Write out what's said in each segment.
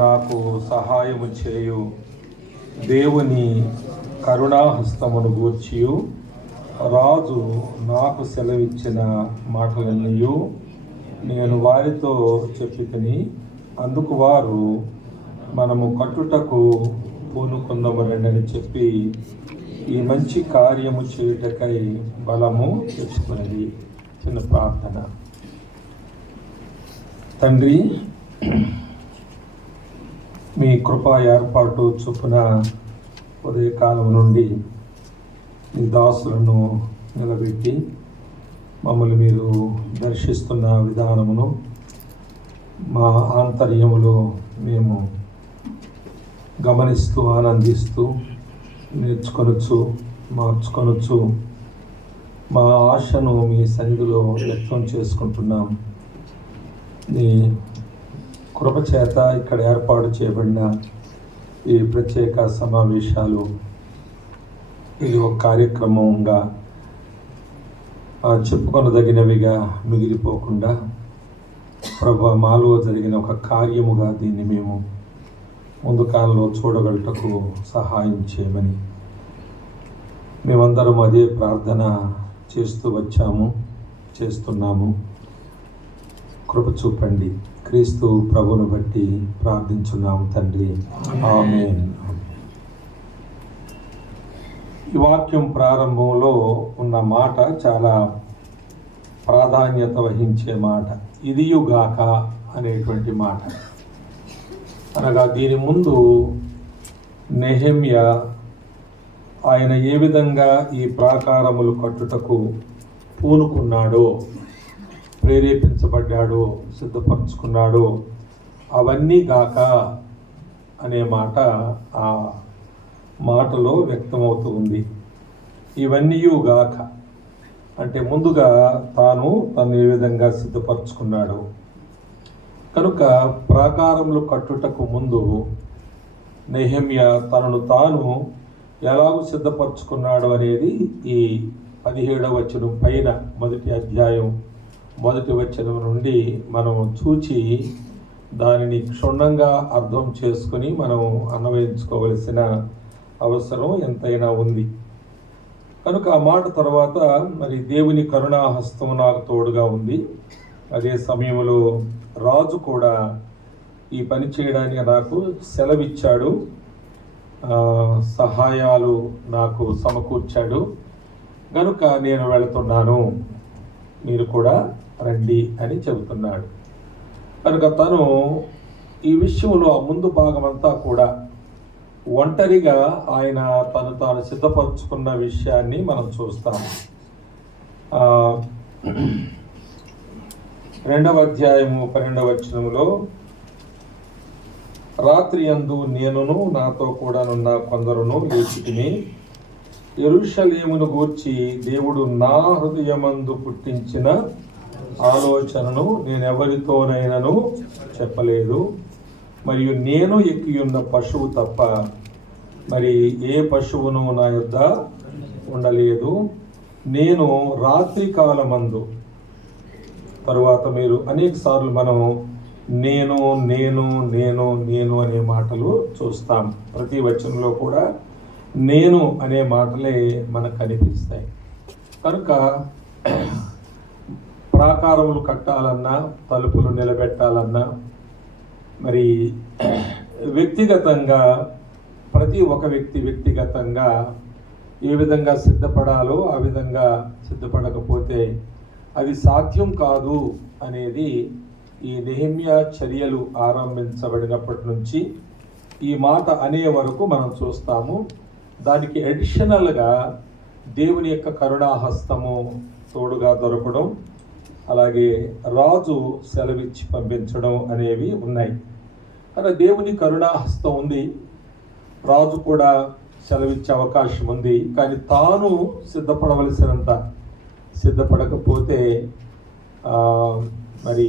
నాకు సహాయము చేయు. దేవుని కరుణాహస్తమును గూర్చియు రాజు నాకు సెలవిచ్చిన మాటలన్నీ నేను వారితో చెప్పితిని. అందుకు వారు, మనము కట్టుటకు పూనుకుందమని చెప్పి ఈ మంచి కార్యము చేయుటకై బలము తెచ్చుకున్నది. చిన్న ప్రార్థన. తండ్రి, మీ కృపా ఏర్పాటు చొప్పున ఉదయకాలం నుండి మీ దాసులను నిలబెట్టి మమ్మల్ని మీరు దర్శిస్తున్న విధానమును మా ఆంతర్యములో మేము గమనిస్తూ ఆనందిస్తూ నేర్చుకొనొచ్చు, మార్చుకొనొచ్చు. మా ఆశను మీ సన్నిధిలో వ్యక్తం చేసుకుంటున్నాం. నీ కృపచేత ఇక్కడ ఏర్పాటు చేయబడిన ఈ ప్రత్యేక సమావేశాలు ఇది ఒక కార్యక్రమంగా చెప్పుకొనదగినవిగా మిగిలిపోకుండా ప్రభు మాలో జరిగిన ఒక కార్యముగా దీన్ని మేము ముందు కాలంలో చూడగలుగుటకు సహాయం చేయమని మేమందరం అదే ప్రార్థన చేస్తున్నాము. కృప చూపండి. క్రీస్తు ప్రభువును బట్టి ప్రార్థించున్నాము తండ్రి, ఆమేన్. ఈ వాక్యం ప్రారంభంలో ఉన్న మాట చాలా ప్రాధాన్యత వహించే మాట. ఇదియుగాక అనేటువంటి మాట. అనగా దీని ముందు నెహెమ్యా ఆయన ఏ విధంగా ఈ ప్రాకారములు కట్టుటకు పూనుకున్నాడో, ప్రేరేపించబడ్డాడో, సిద్ధపరచుకున్నాడో అవన్నీ గాక అనే మాట ఆ మాటలో వ్యక్తమవుతూ ఉంది. ఇవన్నీ గాక అంటే ముందుగా తను ఏ విధంగా సిద్ధపరచుకున్నాడో. కనుక ప్రాకారములు కట్టుటకు ముందు నెహెమ్యా తనను తాను ఎలాగూ సిద్ధపరచుకున్నాడు అనేది ఈ 17వ వచనం పైన మొదటి అధ్యాయం 1వ వచనం నుండి మనం చూచి దానిని క్షుణ్ణంగా అర్థం చేసుకుని మనం అన్వయించుకోవలసిన అవసరం ఎంతైనా ఉంది. కనుక ఆ మాట తర్వాత మరి దేవుని కరుణాహస్తం నాకు తోడుగా ఉంది. అదే సమయంలో రాజు కూడా ఈ పని చేయడానికి నాకు సెలవిచ్చాడు, సహాయాలు నాకు సమకూర్చాడు. కనుక నేను వెళుతున్నాను, మీరు కూడా రండి అని చెబుతున్నాడు. కనుక తను ఈ విషయంలో ఆ ముందు భాగమంతా కూడా ఒంటరిగా ఆయన తాను సిద్ధపరచుకున్న విషయాన్ని మనం చూస్తాము. 2వ అధ్యాయము 12వ వచనములో, రాత్రి యందు నేనును నాతో కూడా నున్న కొందరును లేచితిమి. యెరూషలేమును గూర్చి దేవుడు నా హృదయమందు పుట్టించిన ఆలోచనను నేనెవరితోనైనను చెప్పలేదు. మరియు నేను ఎక్కియున్న పశువు తప్ప మరి ఏ పశువును నా యొద్ద ఉండలేదు. నేను రాత్రి కాలమందు, తరువాత మీరు అనేక సార్లు మనం నేను నేను నేను నేను అనే మాటలు చూస్తాం. ప్రతి వచనంలో కూడా నేను అనే మాటలే మనకు కనిపిస్తాయి. కనుక ప్రాకారములు కట్టాలన్నా, తలుపులు నిలబెట్టాలన్నా, మరి వ్యక్తిగతంగా ప్రతి ఒక్క వ్యక్తిగతంగా ఏ విధంగా సిద్ధపడాలో ఆ విధంగా సిద్ధపడకపోతే అది సాధ్యం కాదు అనేది ఈ నెహెమ్యా చర్యలు ఆరంభించబడినప్పటి నుంచి ఈ మాట అనే వరకు మనం చూస్తాము. దానికి అడిషనల్గా దేవుని యొక్క కరుణాహస్తము తోడుగా దొరకడం, అలాగే రాజు సెలవిచ్చి పంపించడం అనేవి ఉన్నాయి. అలా దేవుని కరుణాహస్తం ఉంది, రాజు కూడా సెలవిచ్చే అవకాశం ఉంది. కానీ తాను సిద్ధపడవలసినంత సిద్ధపడకపోతే మరి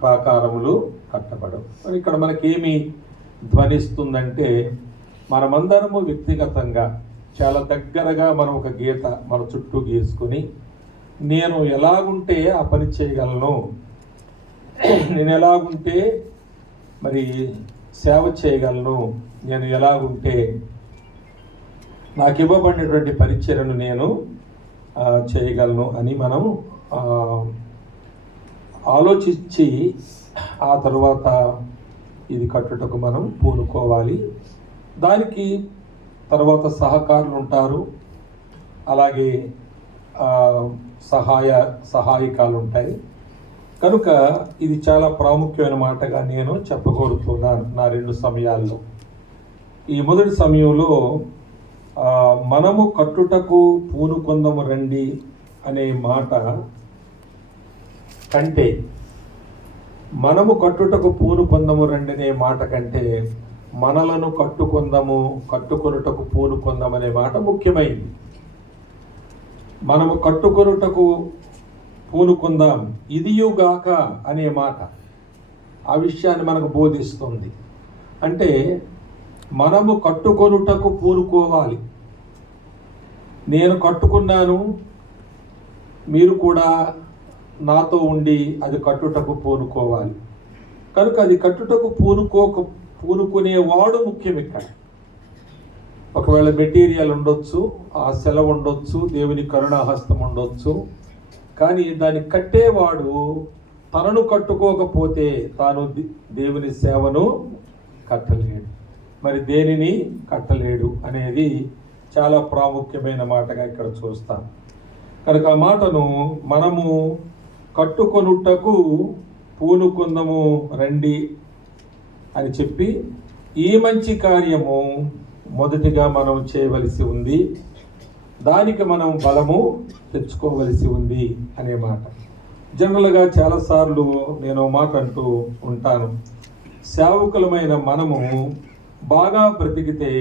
ప్రాకారములు కట్టబడవు. మరి ఇక్కడ మనకేమి ధ్వనిస్తుందంటే, మనమందరము వ్యక్తిగతంగా చాలా దగ్గరగా మనం ఒక గీత మన చుట్టూ గీసుకొని నేను ఎలాగుంటే ఆ పని చేయగలను, నేను ఎలాగుంటే మరి సేవ చేయగలను, నేను ఎలాగుంటే నాకు ఇవ్వబడినటువంటి పరిచర్యను నేను చేయగలను అని మనం ఆలోచించి ఆ తర్వాత ఇది కట్టుటకు మనం పూనుకోవాలి. దానికి తర్వాత సహకారులు ఉంటారు, అలాగే సహాయకాలు ఉంటాయి. కనుక ఇది చాలా ప్రాముఖ్యమైన మాటగా నేను చెప్పగోరుతున్నాను నా 2 సమయాల్లో. ఈ మొదటి సమయంలో మనము కట్టుటకు పూనుకొందము రండి అనే మాట కంటే, మనము కట్టుటకు పూనుకొందము రండి అనే మాట కంటే మనలను కట్టుకొనుటకు పూనుకొందమనే మాట ముఖ్యమైనది. మనము కట్టుకొనుటకు పూనుకుందాం ఇదియుగాక అనే మాట ఆ విషయాన్ని మనకు బోధిస్తుంది. అంటే మనము కట్టుకొనుటకు పూనుకోవాలి. నేను కట్టుకున్నాను, మీరు కూడా నాతో ఉండి అది కట్టుటకు పూనుకోవాలి. కనుక అది కట్టుటకు పూనుకునేవాడు ముఖ్యం. ఇక్కడ ఒకవేళ మెటీరియల్ ఉండొచ్చు, ఆ సెలవు ఉండొచ్చు, దేవుని కరుణాహస్తం ఉండొచ్చు, కానీ దాన్ని కట్టేవాడు తనను కట్టుకోకపోతే తాను దేవుని సేవను కట్టలేడు, మరి దేనిని కట్టలేడు అనేది చాలా ప్రాముఖ్యమైన మాటగా ఇక్కడ చూస్తాం. కనుక ఆ మాటను మనము కట్టుకొనుటకు పూనుకొందము రండి అని చెప్పి ఈ మంచి కార్యము మొదటిగా మనం చేయవలసి ఉంది, దానికి మనం బలము తెచ్చుకోవలసి ఉంది అనే మాట. జనరల్గా చాలాసార్లు నేను మాట అంటూ ఉంటాను, సేవకులమైన మనము బాగా బ్రతికితే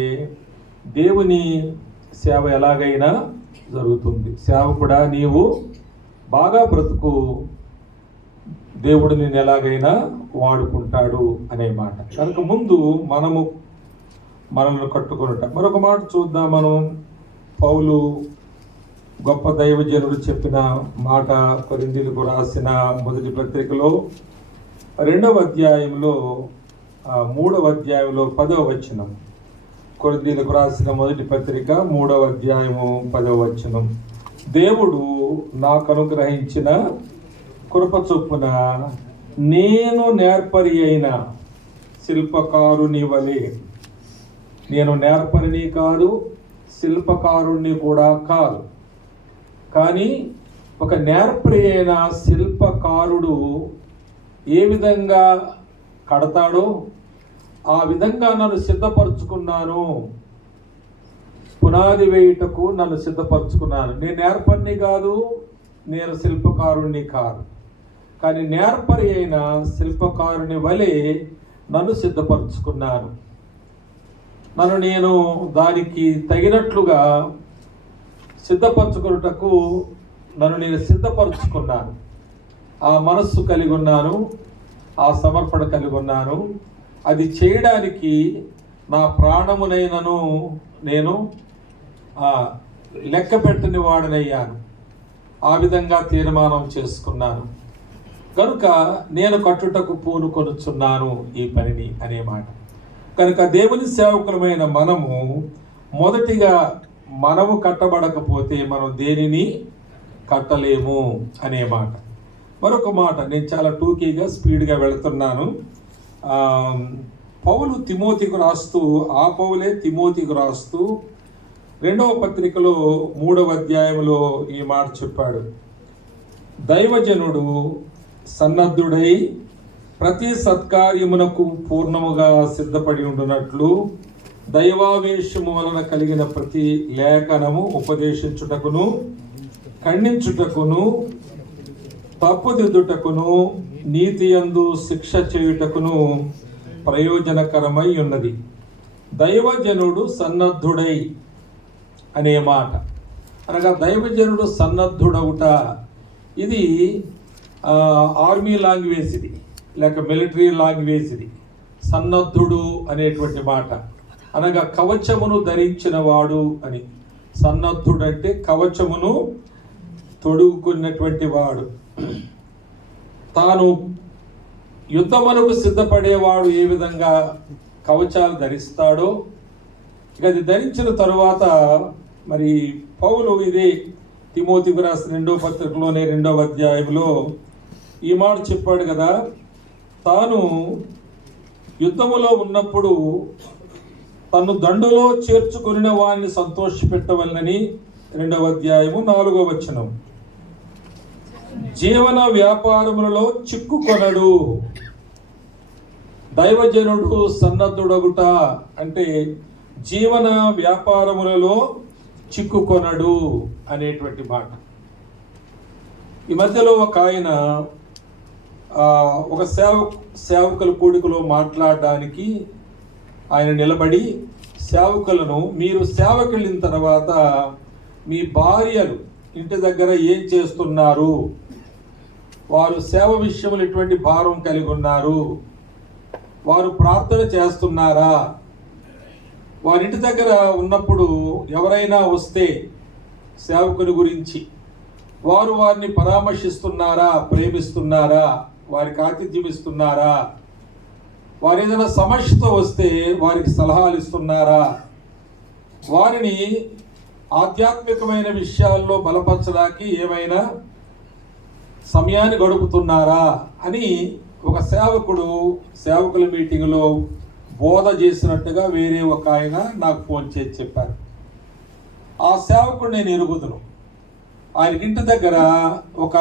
దేవుని సేవ ఎలాగైనా జరుగుతుంది. సేవకుడా నీవు బాగా బ్రతుకు, దేవుడు నేను ఎలాగైనా వాడుకుంటాడు అనే మాట. కనుక ముందు మనల్ని కట్టుకొనుట. మరొక మాట చూద్దాం. మనం పౌలు గొప్ప దైవజనుడు చెప్పిన మాట కొరింథీయులకు రాసిన మొదటి పత్రికలో 2వ అధ్యాయంలో 3వ అధ్యాయంలో 10వ వచనం. కొరింథీయులకు రాసిన మొదటి పత్రిక 3వ అధ్యాయము 10వ వచనం. దేవుడు నాకు అనుగ్రహించిన కృప చొప్పున నేను నేర్పరి అయిన శిల్పకారుని వలె, నేను నేర్పరిని కాదు, శిల్పకారుణ్ణి కూడా కాదు, కానీ ఒక నేర్పరి అయిన శిల్పకారుడు ఏ విధంగా కడతాడో ఆ విధంగా నన్ను సిద్ధపరచుకున్నాను, పునాది వేయుటకు నన్ను సిద్ధపరచుకున్నాను. నేను నేర్పరిని కాదు, నేను శిల్పకారుణ్ణి కాదు, కానీ నేర్పరి అయిన శిల్పకారుని వలె నన్ను సిద్ధపరచుకున్నాను. నన్ను నేను దానికి తగినట్లుగా సిద్ధపరచుకున్నటకు నన్ను నేను సిద్ధపరచుకున్నాను. ఆ మనస్సు కలిగి ఉన్నాను, ఆ సమర్పణ కలిగి ఉన్నాను. అది చేయడానికి నా ప్రాణమునైనను నేను లెక్క పెట్టని వాడనయ్యాను. ఆ విధంగా తీర్మానం చేసుకున్నాను. కనుక నేను కట్టుటకు పూనుకొనుచున్నాను ఈ పనిని అనే మాట. కనుక దేవుని సేవకులమైన మనము మొదటిగా మనము కట్టబడకపోతే మనం దేనిని కట్టలేము అనే మాట. మరొక మాట, నేను చాలా టూకీగా స్పీడ్గా వెళుతున్నాను. పౌలు తిమోతికి రాస్తూ, ఆ పౌలే తిమోతికి రాస్తూ 2వ పత్రికలో 3వ అధ్యాయంలో ఈ మాట చెప్పాడు. దైవజనుడు సన్నద్ధుడై ప్రతి సత్కార్యమునకు పూర్ణముగా సిద్ధపడి ఉండునట్లు దైవావేశము వలన కలిగిన ప్రతి లేఖనము ఉపదేశించుటకును, ఖండించుటకును, తప్పుదిద్దుటకును, నీతియందు శిక్ష చేయుటకును ప్రయోజనకరమై ఉన్నది. దైవజనుడు సన్నద్ధుడై అనే మాట అనగా దైవజనుడు సన్నద్ధుడవుట, ఇది ఆర్మీ లాంగ్వేజ్, ఇది లేక మిలిటరీ లాంగ్వేజ్. ఇది సన్నద్ధుడు అనేటువంటి మాట అనగా కవచమును ధరించిన వాడు అని. సన్నద్ధుడు అంటే కవచమును తొడుగుకున్నటువంటి వాడు. తాను యుద్ధమునకు సిద్ధపడేవాడు ఏ విధంగా కవచాలు ధరిస్తాడో, ఇక అది ధరించిన తరువాత మరి పౌలు ఇదే తిమోతికి రాసిన 2వ పత్రికలోనే 2వ అధ్యాయంలో ఈ మాట చెప్పాడు కదా, తాను యుద్ధములో ఉన్నప్పుడు తను దండులో చేర్చుకొనిన వారిని సంతోషపెట్టవలనని 2వ అధ్యాయము 4వ వచనం. జీవన వ్యాపారములలో చిక్కుకొనడు. దైవజనుడు సన్నద్ధుడగుట అంటే జీవన వ్యాపారములలో చిక్కుకొనడు అనేటువంటి మాట. ఈ మధ్యలో ఒక ఆయన ఒక సేవకుల కూడికలో మాట్లాడడానికి ఆయన నిలబడి సేవకులను, మీరు సేవకు వెళ్ళిన తర్వాత మీ భార్యలు ఇంటి దగ్గర ఏం చేస్తున్నారు, వారు సేవ విషయంలో ఎటువంటి భారం కలిగి ఉన్నారు, వారు ప్రార్థన చేస్తున్నారా, వారింటి దగ్గర ఉన్నప్పుడు ఎవరైనా వస్తే సేవకుని గురించి వారు వారిని పరామర్శిస్తున్నారా, ప్రేమిస్తున్నారా, వారికి ఆతిథ్యం ఇస్తున్నారా, వారు ఏదైనా సమస్యతో వస్తే వారికి సలహాలు ఇస్తున్నారా, వారిని ఆధ్యాత్మికమైన విషయాల్లో బలపరచడానికి ఏమైనా సమయాన్ని గడుపుతున్నారా అని ఒక సేవకుల మీటింగ్లో బోధ చేసినట్టుగా వేరే ఒక ఆయన నాకు ఫోన్ చేసి చెప్పారు. ఆ సేవకుడు నేను ఎరుగుదును. ఆయనకి ఇంటి దగ్గర ఒక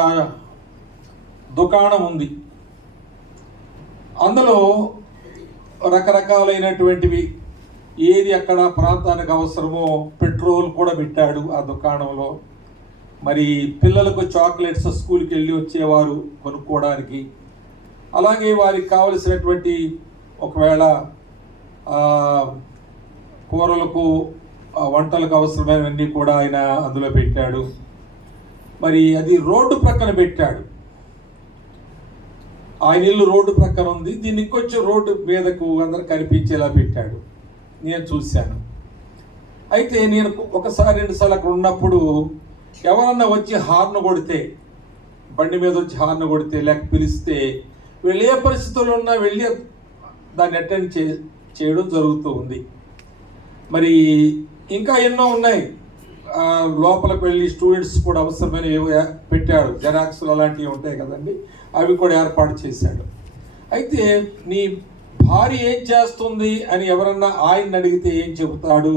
దుకాణం ఉంది. అందులో రకరకాలైనటువంటివి ఏది అక్కడ ప్రాంతానికి అవసరమో పెట్రోల్ కూడా పెట్టాడు ఆ దుకాణంలో. మరి పిల్లలకు చాక్లెట్స్ స్కూల్కి వెళ్ళి వచ్చేవారు కొనుక్కోవడానికి, అలాగే వారికి కావలసినటువంటి ఒకవేళ కూరలకు వంటలకు అవసరమైనవన్నీ కూడా ఆయన అందులో పెట్టాడు. మరి అది రోడ్డు ప్రక్కన పెట్టాడు. ఆయన ఇల్లు రోడ్డు ప్రక్కన ఉంది, దీన్ని ఇంకొంచెం రోడ్డు మీదకు అందరూ కనిపించేలా పెట్టాడు. నేను చూశాను. అయితే నేను ఒకసారి 2 సార్లు అక్కడ ఉన్నప్పుడు ఎవరన్నా వచ్చి హార్న్ కొడితే, బండి మీద వచ్చి హార్న్ కొడితే లేక పిలిస్తే వీళ్ళు ఏ పరిస్థితుల్లో ఉన్నా వెళ్ళి దాన్ని అటెండ్ చేయడం జరుగుతూ ఉంది. మరి ఇంకా ఎన్నో ఉన్నాయి. లోపలికి వెళ్ళి స్టూడెంట్స్ కూడా అవసరమైన పెట్టాడు. జెరాక్స్లు అలాంటివి ఉంటాయి కదండి, అవి కూడా ఏర్పాటు చేశాడు. అయితే నీ భార్య ఏం చేస్తుంది అని ఎవరన్నా ఆయన్ని అడిగితే ఏం చెబుతాడు?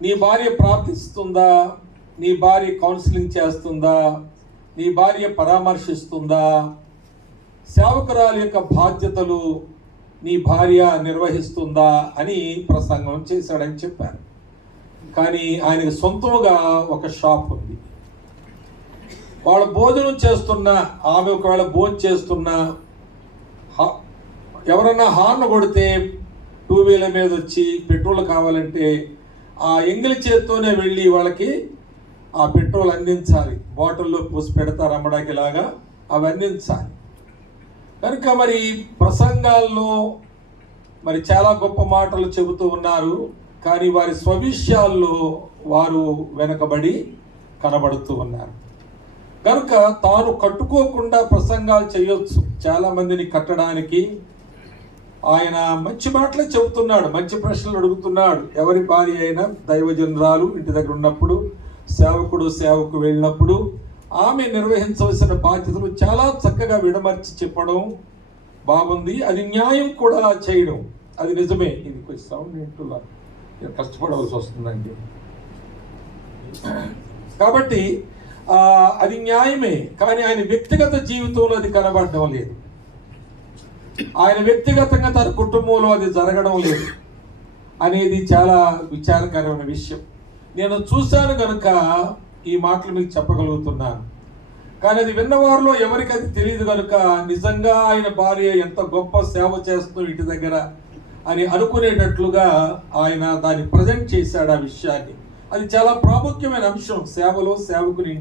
నీ భార్య ప్రార్థిస్తుందా, నీ భార్య కౌన్సిలింగ్ చేస్తుందా, నీ భార్య పరామర్శిస్తుందా, సేవకురాలి యొక్క బాధ్యతలు నీ భార్య నిర్వహిస్తుందా అని ప్రసంగం చేశాడని చెప్పారు. కానీ ఆయనకి సొంతంగా ఒక షాప్ ఉంది. వాళ్ళు భోజనం చేస్తున్నా, ఆమె ఒకవేళ భోజనం చేస్తున్నా ఎవరన్నా హార్న్ కొడితే 2 వీలర్ మీద వచ్చి పెట్రోల్ కావాలంటే ఆ ఎంగిలి చేత్తోనే వెళ్ళి వాళ్ళకి ఆ పెట్రోల్ అందించాలి. బాటిల్లో పోసి పెడతారు అమ్మడానికి లాగా, అవి అందించాలి. కనుక మరి ప్రసంగాల్లో మరి చాలా గొప్ప మాటలు చెబుతూ ఉన్నారు, కానీ వారి స్వవిషయాల్లో వారు వెనకబడి కనబడుతూ ఉన్నారు. కనుక తాను కట్టుకోకుండా ప్రసంగాలు చేయొచ్చు. చాలామందిని కట్టడానికి ఆయన మంచి మాటలే చెబుతున్నాడు, మంచి ప్రశ్నలు అడుగుతున్నాడు. ఎవరి భార్య అయినా దైవజనురాలు ఇంటి దగ్గర ఉన్నప్పుడు, సేవకు వెళ్ళినప్పుడు ఆమె నిర్వహించవలసిన బాధ్యతలు చాలా చక్కగా విడమర్చి చెప్పడం బాగుంది. అది న్యాయం కూడా చేయడం, అది నిజమే. ఇది కొంచెం సౌండ్ ఏంటో కష్టపడవలసి వస్తుందండి. కాబట్టి అది న్యాయమే, కానీ ఆయన వ్యక్తిగత జీవితంలో అది కనబడడం లేదు. ఆయన వ్యక్తిగతంగా తన కుటుంబంలో అది జరగడం లేదు అనేది చాలా విచారకరమైన విషయం. నేను చూశాను కనుక ఈ మాటలు మీకు చెప్పగలుగుతున్నాను. కానీ అది విన్నవారిలో ఎవరికి అది తెలియదు కనుక నిజంగా ఆయన భార్య ఎంత గొప్ప సేవ చేస్తూ ఇంటి దగ్గర అని అనుకునేటట్లుగా ఆయన దాన్ని ప్రజెంట్ చేశాడు ఆ విషయాన్ని. అది చాలా ప్రాముఖ్యమైన అంశం. సేవలో సేవకుని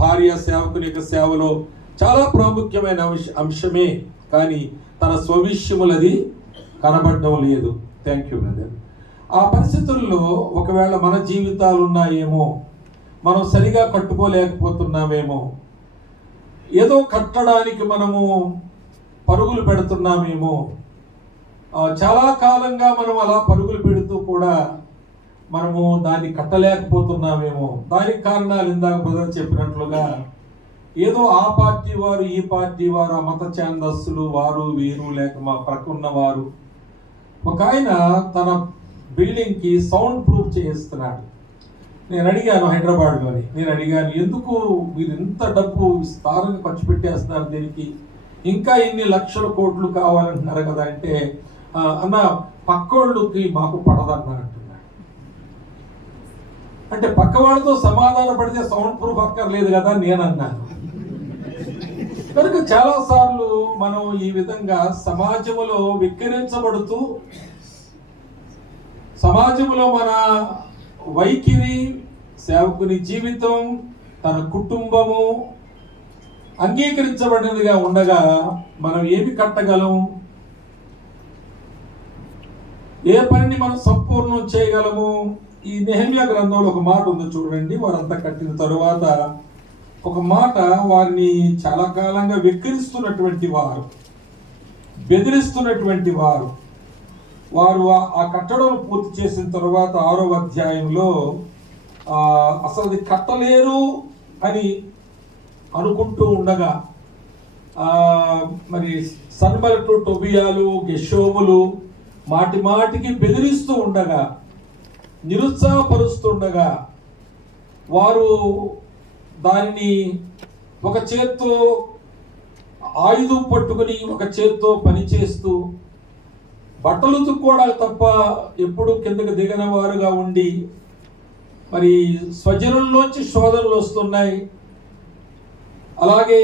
భార్య సేవకుని యొక్క సేవలో చాలా ప్రాముఖ్యమైన అంశమే, కానీ తన స్వవిషయములది కనబడడం లేదు. Thank you brother. ఆ పరిస్థితుల్లో ఒకవేళ మన జీవితాలు ఉన్నాయేమో, మనం సరిగా కట్టుకోలేకపోతున్నామేమో, ఏదో కట్టడానికి మనము పరుగులు పెడుతున్నామేమో. చాలా కాలంగా మనం అలా పరుగులు పెడుతూ కూడా మనము దాన్ని కట్టలేకపోతున్నామేమో. దానికి కారణాలు ఇందాక బ్రదర్ చెప్పినట్లుగా ఏదో ఆ పార్టీ వారు, ఈ పార్టీ వారు, ఆ మత ఛాందస్సులు వారు వీరు, లేక మా ప్రక్కన్న వారు. ఒక ఆయన తన బిల్డింగ్కి సౌండ్ ప్రూఫ్ చేయిస్తున్నాడు. నేను అడిగాను హైదరాబాద్లోని, ఎందుకు మీరు ఇంత డబ్బు విస్తారంగా ఖర్చు పెట్టేస్తున్నారు దీనికి, ఇంకా ఇన్ని లక్షల కోట్లు కావాలంటున్నారు కదా అంటే, అన్న పక్కోళ్ళకి మాకు పడదన్నా అంటున్నాడు. అంటే పక్క వాళ్ళతో సమాధాన పడితే సౌండ్ ప్రూఫ్ అక్కర్లేదు కదా నేనన్నాను. కనుక చాలాసార్లు మనం ఈ విధంగా సమాజంలో విక్కిరించబడుతూ, సమాజంలో మన వైఖరి, సేవకుని జీవితం, తన కుటుంబము అంగీకరించబడినదిగా ఉండగా మనం ఏమి కట్టగలం, ఏ పనిని మనం సంపూర్ణం చేయగలము? ఈ నెహెమ్యా గ్రంథంలో ఒక మాట ఉంది చూడండి. వారంతా కట్టిన తరువాత ఒక మాట, వారిని చాలా కాలంగా వెక్కిరిస్తున్నటువంటి వారు, బెదిరిస్తున్నటువంటి వారు ఆ కట్టడం పూర్తి చేసిన తర్వాత 6వ అధ్యాయంలో అసలు అది కట్టలేరు అని అనుకుంటూ ఉండగా మరి సన్బలటు, టొబియాలు, గెషోములు మాటి మాటికి బెదిరిస్తూ ఉండగా, నిరుత్సాహపరుస్తుండగా, వారు దానిని ఒక చేత్తో ఆయుధం పట్టుకుని ఒక చేత్తో పనిచేస్తూ, బట్టలు ఉతుక్కోవడానికి తప్ప ఎప్పుడు కిందకు దిగని వారుగా ఉండి, మరి స్వజనుల్లోంచి శోధనలు వస్తున్నాయి. అలాగే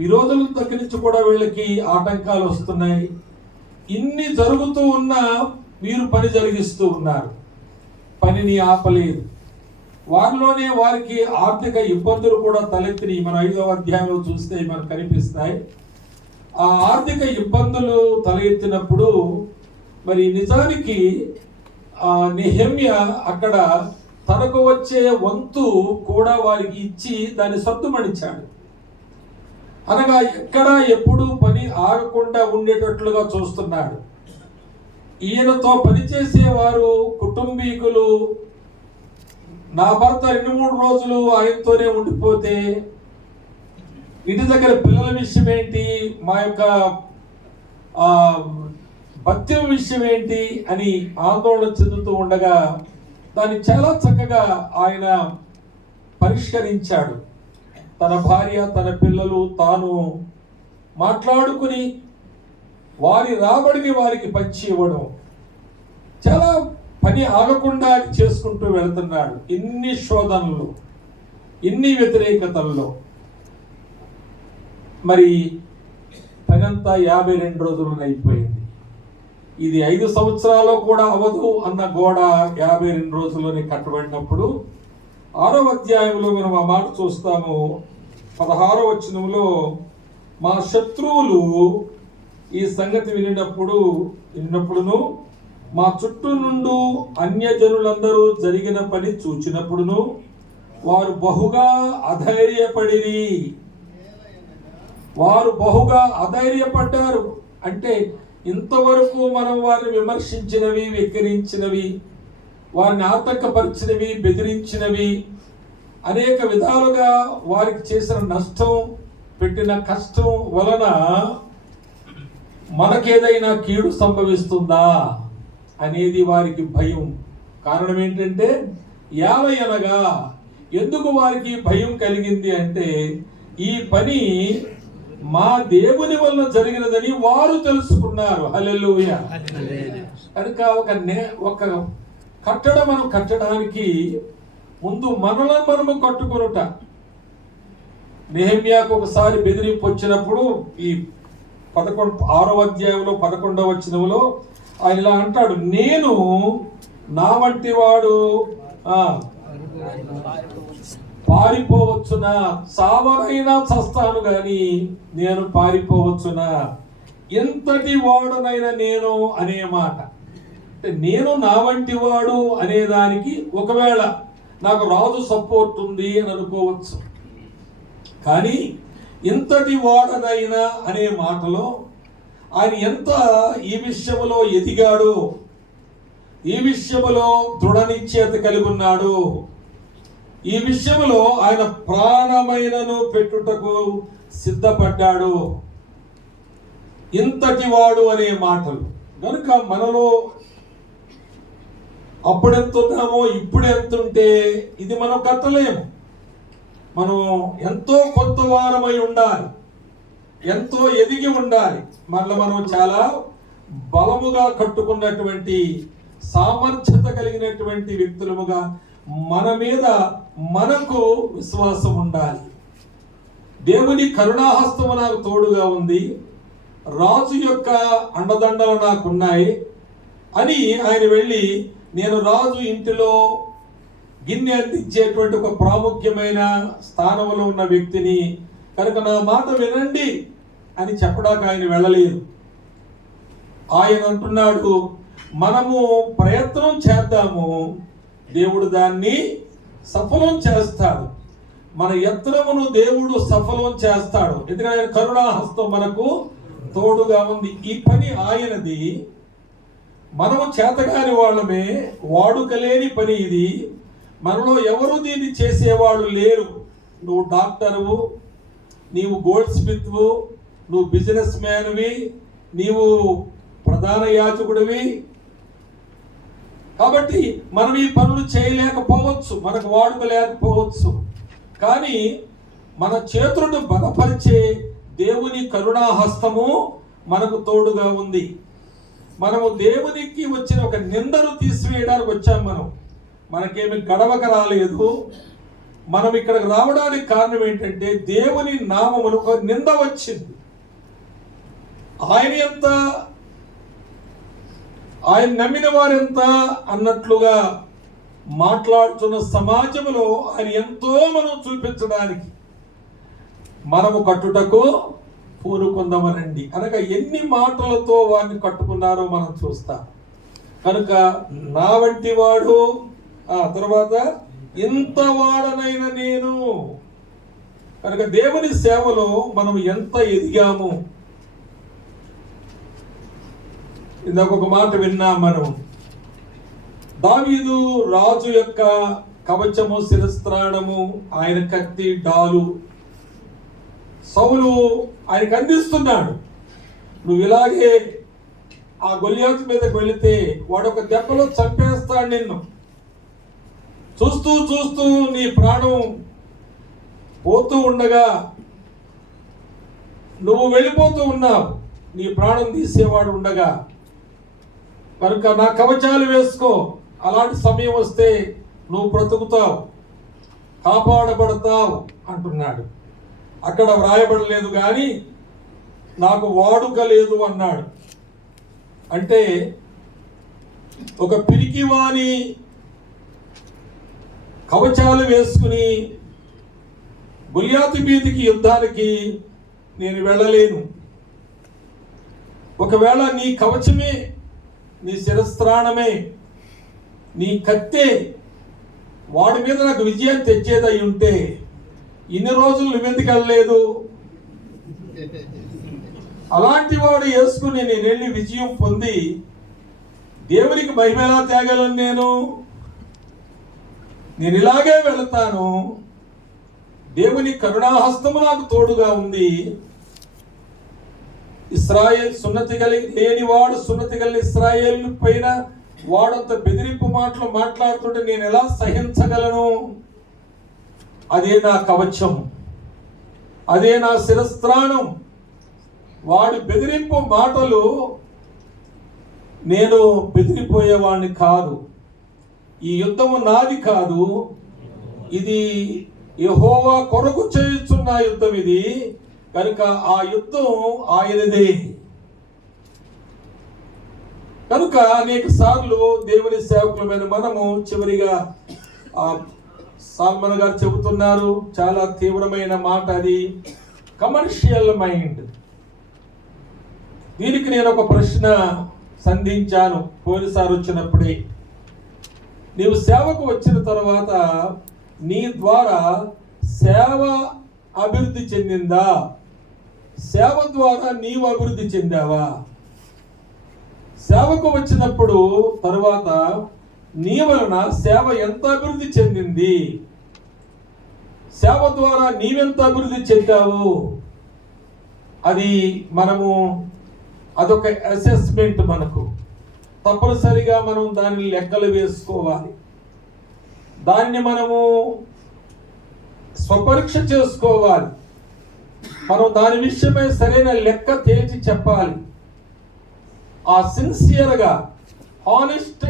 విరోధుల దగ్గర నుంచి కూడా వీళ్ళకి ఆటంకాలు వస్తున్నాయి. ఇన్ని జరుగుతూ ఉన్నా వీరు పని జరిగిస్తూ ఉన్నారు, పనిని ఆపలేదు. వారిలోనే వారికి ఆర్థిక ఇబ్బందులు కూడా తలెత్తి మన 5వ అధ్యాయంలో చూస్తే మనకు కనిపిస్తాయి. ఆ ఆర్థిక ఇబ్బందులు తలెత్తినప్పుడు మరి నిజానికి నెహెమ్యా అక్కడ తనకు వచ్చే వంతు కూడా వారికి ఇచ్చి దాన్ని సర్దుమణించాడు. అనగా ఎక్కడ ఎప్పుడు పని ఆగకుండా ఉండేటట్లుగా చూస్తున్నాడు. ఈయనతో పనిచేసేవారు, కుటుంబీకులు, నా భర్త 2-3 రోజులు ఆయనతోనే ఉండిపోతే ఇంటి దగ్గర పిల్లల విషయం ఏంటి, మా యొక్క భక్త్యం విషయం ఏంటి అని ఆందోళన చెందుతూ ఉండగా దాన్ని చాలా చక్కగా ఆయన పరిష్కరించాడు. తన భార్య, తన పిల్లలు, తాను మాట్లాడుకుని వారి రాబడిని వారికి పంచి ఇవ్వడం, చాలా పని ఆగకుండా చేసుకుంటూ వెళుతున్నాడు. ఇన్ని శోధనలు, ఇన్ని వ్యతిరేకతల్లో మరి పనంతా 52 రోజులు అయిపోయింది. ఇది 5 సంవత్సరాలు కూడా అవదు అన్న గోడ 52 రోజుల్లోనే కట్టబడినప్పుడు 6వ అధ్యాయంలో మనం ఆ మాట చూస్తాము. 16వ వచనంలో, మా శత్రువులు ఈ సంగతి విన్నప్పుడును మా చుట్టూ నుండి అన్యజనులందరూ జరిగిన పని చూచినప్పుడును వారు బహుగా అధైర్యపడ్డారు. అంటే ఇంతవరకు మనం వారిని విమర్శించినవి, వెక్కిరించినవి, వారిని ఆటంకపరిచినవి, బెదిరించినవి, అనేక విధాలుగా వారికి చేసిన నష్టం, పెట్టిన కష్టం వలన మనకేదైనా కీడు సంభవిస్తుందా అనేది వారికి భయం. కారణం ఏంటంటే, యావయనగా ఎందుకు వారికి భయం కలిగింది అంటే, ఈ పని మా దేవుని వల్ల జరిగినదని వారు తెలుసుకున్నారు. హల్లెలూయా. కనుక ఒక కట్టడం మనం కట్టడానికి ముందు మనము కట్టుకొనుట. నెహెమ్యాకు ఒకసారి బెదిరింపు వచ్చినప్పుడు ఈ 6వ అధ్యాయంలో 11వ వచనంలో ఆయన ఇలా అంటాడు, నేను నా వంటి వాడు పారిపోవచ్చునా, సావనైనా చస్తాను గాని నేను పారిపోవచ్చునా, ఎంతటి వాడునైనా నేను అనే మాట. అంటే నేను నా వంటి వాడు అనేదానికి ఒకవేళ నాకు రాజు సపోర్ట్ ఉంది అని అనుకోవచ్చు. కానీ ఇంతటి వాడనైనా అనే మాటలో ఆయన ఎంత ఈ విషయములో ఎదిగాడు, ఈ విషయములో దృఢ నిశ్చయత కలిగి ఉన్నాడు, ఈ విషయంలో ఆయన ప్రాణమైనను పెట్టుటకు సిద్ధపడ్డాడు. ఇంతటి వాడు అనే మాటలు కనుక మనలో అప్పుడెంతున్నామో ఇప్పుడు ఎంతుంటే ఇది మనం కట్టలేము. మనం ఎంతో కొత్త వారమై ఉండాలి, ఎంతో ఎదిగి ఉండాలి. మనం చాలా బలముగా కట్టుకున్నటువంటి సామర్థ్యత కలిగినటువంటి వ్యక్తులముగా మన మీద మనకు విశ్వాసం ఉండాలి. దేవుని కరుణాహస్తము నాకు తోడుగా ఉంది, రాజు యొక్క అండదండలు నాకున్నాయి అని ఆయన వెళ్ళి, నేను రాజు ఇంటిలో గిన్నె అందించేటువంటి ఒక ప్రాముఖ్యమైన స్థానంలో ఉన్న వ్యక్తిని కనుక నా మాట వినండి అని చెప్పడానికి ఆయన వెళ్ళలేదు. ఆయన అంటున్నాడు, మనము ప్రయత్నం చేద్దాము, దేవుడు దాన్ని సఫలం చేస్తాడు. మన యత్నమును దేవుడు సఫలం చేస్తాడు. ఎందుకంటే ఆయన కరుణాహస్తం మనకు తోడుగా ఉంది. ఈ పని ఆయనది, మనము చేతగాని వాళ్ళమే, వాడుకలేని పని ఇది. మనలో ఎవరు దీన్ని చేసేవాళ్ళు లేరు. నువ్వు డాక్టరువు, నీవు గోల్డ్ స్మిత్వు, నువ్వు బిజినెస్ మ్యాన్వి, నీవు ప్రధాన యాజకుడివి. కాబట్టి మనం ఈ పనులు చేయలేకపోవచ్చు, మనకు వాడుక లేకపోవచ్చు. కానీ మన చేతులను బలపరిచే దేవుని కరుణాహస్తము మనకు తోడుగా ఉంది. మనము దేవునికి వచ్చిన ఒక నిందను తీసివేయడానికి వచ్చాం. మనకేమి గడవక రాలేదు. మనం ఇక్కడికి రావడానికి కారణం ఏంటంటే దేవుని నామమును ఒక నింద వచ్చింది. ఆయన నమ్మిన వారెంత అన్నట్లుగా మాట్లాడుతున్న సమాజంలో ఆయన ఎంతో మనం చూపించడానికి మనము కట్టుటకు పూనుకుందామనండి అనగా ఎన్ని మాటలతో వారిని కట్టుకున్నారో మనం చూస్తాం. కనుక నా వంటి వాడు, ఆ తర్వాత ఇంత వాడనైన నేను. కనుక దేవుని సేవలో మనం ఎంత ఎదిగాము. ఇందాక ఒక మాట విన్నాం మనం, దావీదు రాజు యొక్క కవచము, శిరస్త్రాణము, ఆయన కత్తి, డాలు సౌలు ఆయనకు అందిస్తున్నాడు. నువ్వు ఇలాగే ఆ గొలియాతు మీదకి వెళితే వాడు ఒక దెబ్బలో చంపేస్తాడు నిన్ను. చూస్తూ చూస్తూ నీ ప్రాణం పోతూ ఉండగా నువ్వు వెళ్ళిపోతూ ఉన్నావు, నీ ప్రాణం తీసేవాడు ఉండగా. కనుక నా కవచాలు వేసుకో, అలాంటి సమయం వస్తే నువ్వు బ్రతుకుతావు, కాపాడబడతావు అంటున్నాడు. అక్కడ వ్రాయబడలేదు కానీ నాకు వాడుక లేదు అన్నాడు. అంటే ఒక పిరికివాని కవచాలు వేసుకుని గొలియాతు మీదికి యుద్ధానికి నేను వెళ్ళలేను. ఒకవేళ నీ కవచమే, నీ శిరస్త్రాణమే, నీ కత్తే వాడి మీద నాకు విజయం తెచ్చేదై ఉంటే ఇన్ని రోజులు నువ్వెందుకు వెళ్ళలేదు? అలాంటి వాడు వేసుకుని నేను వెళ్ళి విజయం పొంది దేవునికి మహిమ ఎలా తేగలను? నేను ఇలాగే వెళతాను. దేవుని కరుణాహస్తము నాకు తోడుగా ఉంది. ఇశ్రాయేల్ సున్నతి లేని వాడు సున్నతి కలిగిన ఇశ్రాయేలు పైన వాడంత బెదిరింపు మాటలు మాట్లాడుతుంటే నేను ఎలా సహించగలను? అదే నా కవచం, అదే నా శిరస్త్రాణం. వాడి బెదిరింపు మాటలు నేను బెదిరిపోయేవాడిని కాదు. ఈ యుద్ధము నాది కాదు, ఇది యెహోవా కొరకు చేయుచున్న యుద్ధం ఇది. కనుక ఆ యుద్ధం ఆయనదే. కనుక అనేక సార్లు దేవుని సేవకులమైన మనము చివరిగా సాల్మన్ గారు చెబుతున్నారు, చాలా తీవ్రమైన మాట అది, కమర్షియల్ మైండ్. దీనికి నేను ఒక ప్రశ్న సంధించాను పోయినసారి వచ్చినప్పుడే. నీవు సేవకు వచ్చిన తర్వాత నీ ద్వారా సేవ అభివృద్ధి చెందిందా? సేవ ద్వారా నీవు అభివృద్ధి చెందావా? సేవకు వచ్చినప్పుడు తరువాత నీ వలన సేవ ఎంత అభివృద్ధి చెందింది? సేవ ద్వారా నీవెంత అభివృద్ధి చెందావు? అది అదొక అసెస్మెంట్. మనకు తప్పనిసరిగా మనం దాన్ని లెక్కలు వేసుకోవాలి. దాన్ని మనము స్వపరీక్ష చేసుకోవాలి. మనం దాని విషయమై సరైన లెక్క తేల్చి చెప్పాలి. ఆ సిన్సియర్గా హానెస్ట్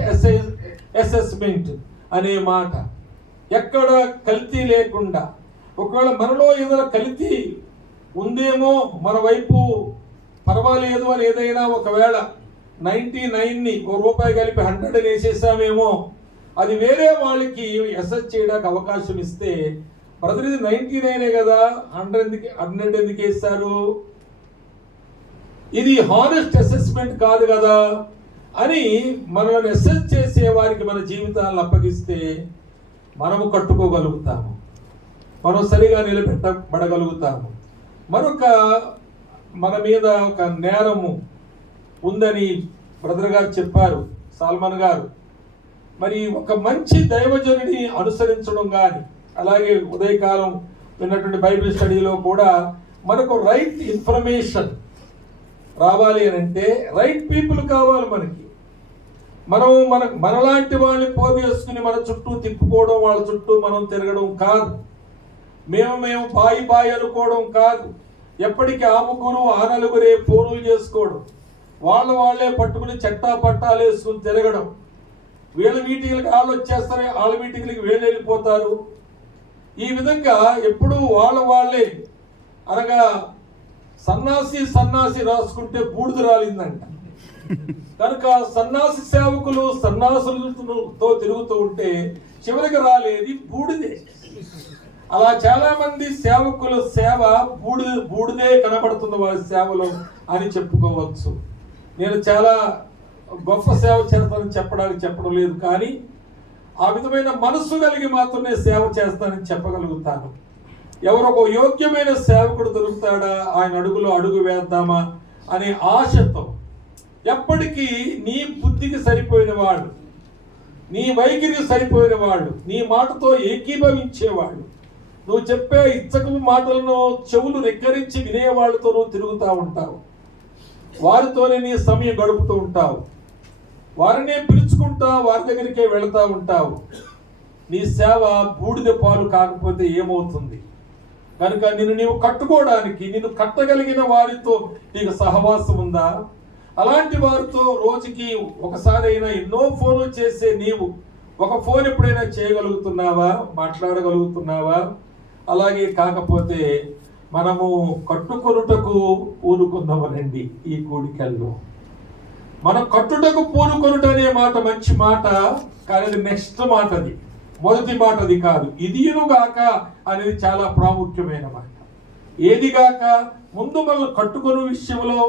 అసెస్మెంట్ అనే మాట, ఎక్కడ కల్తీ లేకుండా. ఒకవేళ మనలో ఏదైనా కల్తీ ఉందేమో, మన వైపు పర్వాలేదు అని ఏదైనా ఒకవేళ 99ని ₹1 కలిపి 100 వేసేసామేమో, అది వేరే వాళ్ళకి అసెస్ చేయడానికి అవకాశం ఇస్తే, బ్రదర్ ఇది 99 కదా, 100 ఎందుకు వేస్తారు, ఇది హానెస్ట్ అసెస్మెంట్ కాదు కదా అని మనల్ని అసెస్ చేసే వారికి మన జీవితాలను అప్పగిస్తే మనము కట్టుకోగలుగుతాము, మనం సరిగా నిలబెట్టబడగలుగుతాము. మన మీద ఒక నేరము ఉందని బ్రదర్ గారు చెప్పారు, సాల్మన్ గారు. మరి ఒక మంచి దైవజనుని అనుసరించడం కానీ, అలాగే ఉదయకాలం విన్నటువంటి బైబిల్ స్టడీలో కూడా మనకు రైట్ ఇన్ఫర్మేషన్ రావాలి అని అంటే రైట్ పీపుల్ కావాలి మనకి. మనలాంటి వాళ్ళని పోగేసుకుని మన చుట్టూ తిప్పుకోవడం, వాళ్ళ చుట్టూ మనం తిరగడం కాదు. మేము బాయి అనుకోవడం కాదు. ఎప్పటికీ ఆ ముగ్గురు ఆ నలుగురే ఫోన్లు చేసుకోవడం, వాళ్ళే పట్టుకుని పట్టాలు వేసుకుని తిరగడం. వీళ్ళ మీటింగ్లకి వాళ్ళు వచ్చేస్తారు, వాళ్ళ మీటింగ్లకి వీళ్ళు వెళ్ళిపోతారు. ఈ విధంగా ఎప్పుడూ వాళ్ళే అనగా సన్నాసి రాసుకుంటే బూడిద రాలిందంట. కనుక సన్నాసి సేవకులు సన్నాసులతో తిరుగుతూ ఉంటే చివరికి రాలేది బూడిదే. అలా చాలా మంది సేవకుల సేవ బూడిదే కనబడుతుంది వాళ్ళ సేవలో అని చెప్పుకోవచ్చు. నేను చాలా గొప్ప సేవ చేస్తానని చెప్పడం లేదు, కానీ ఆ విధమైన మనస్సు కలిగి మాత్రమే సేవ చేస్తానని చెప్పగలుగుతాను. ఎవరొక యోగ్యమైన సేవకుడు దొరుకుతాడా, ఆయన అడుగులో అడుగు వేద్దామా అనే ఆశతో, ఎప్పటికీ నీ బుద్ధికి సరిపోయిన వాళ్ళు, నీ వైఖరికి సరిపోయిన వాళ్ళు, నీ మాటతో ఏకీభవించేవాళ్ళు, నువ్వు చెప్పే ఇచ్చకపు మాటలను చెవులు రెక్కరించి వినేవాళ్ళతో నువ్వు తిరుగుతూ ఉంటావు. వారితోనే నీ సమయం గడుపుతూ ఉంటావు. వారినే పిలుచుకుంటా వారి దగ్గరికే వెళుతూ ఉంటావు. నీ సేవ బూడిద పాలు కాకపోతే ఏమవుతుంది? కనుక నీవు కట్టుకోవడానికి, నిన్ను కట్టగలిగిన వారితో నీకు సహవాసం ఉందా? అలాంటి వారితో రోజుకి ఒకసారి అయినా ఎన్నో ఫోన్లు చేసే నీవు ఒక ఫోన్ ఎప్పుడైనా చేయగలుగుతున్నావా, మాట్లాడగలుగుతున్నావా? అలాగే కాకపోతే మనము కట్టుకొనుటకు పూనుకుందామనండి. ఈ కూడికల్లో మనం కట్టుటకు పూనుకొనుట అనే మాట మంచి మాట, కానీ అది నెక్స్ట్ మాట, అది మొదటి మాట అది కాదు. ఇదియునుగాక అనేది చాలా ప్రాముఖ్యమైన మాట. ఏదిగాక ముందు మనం కట్టుకునే విషయంలో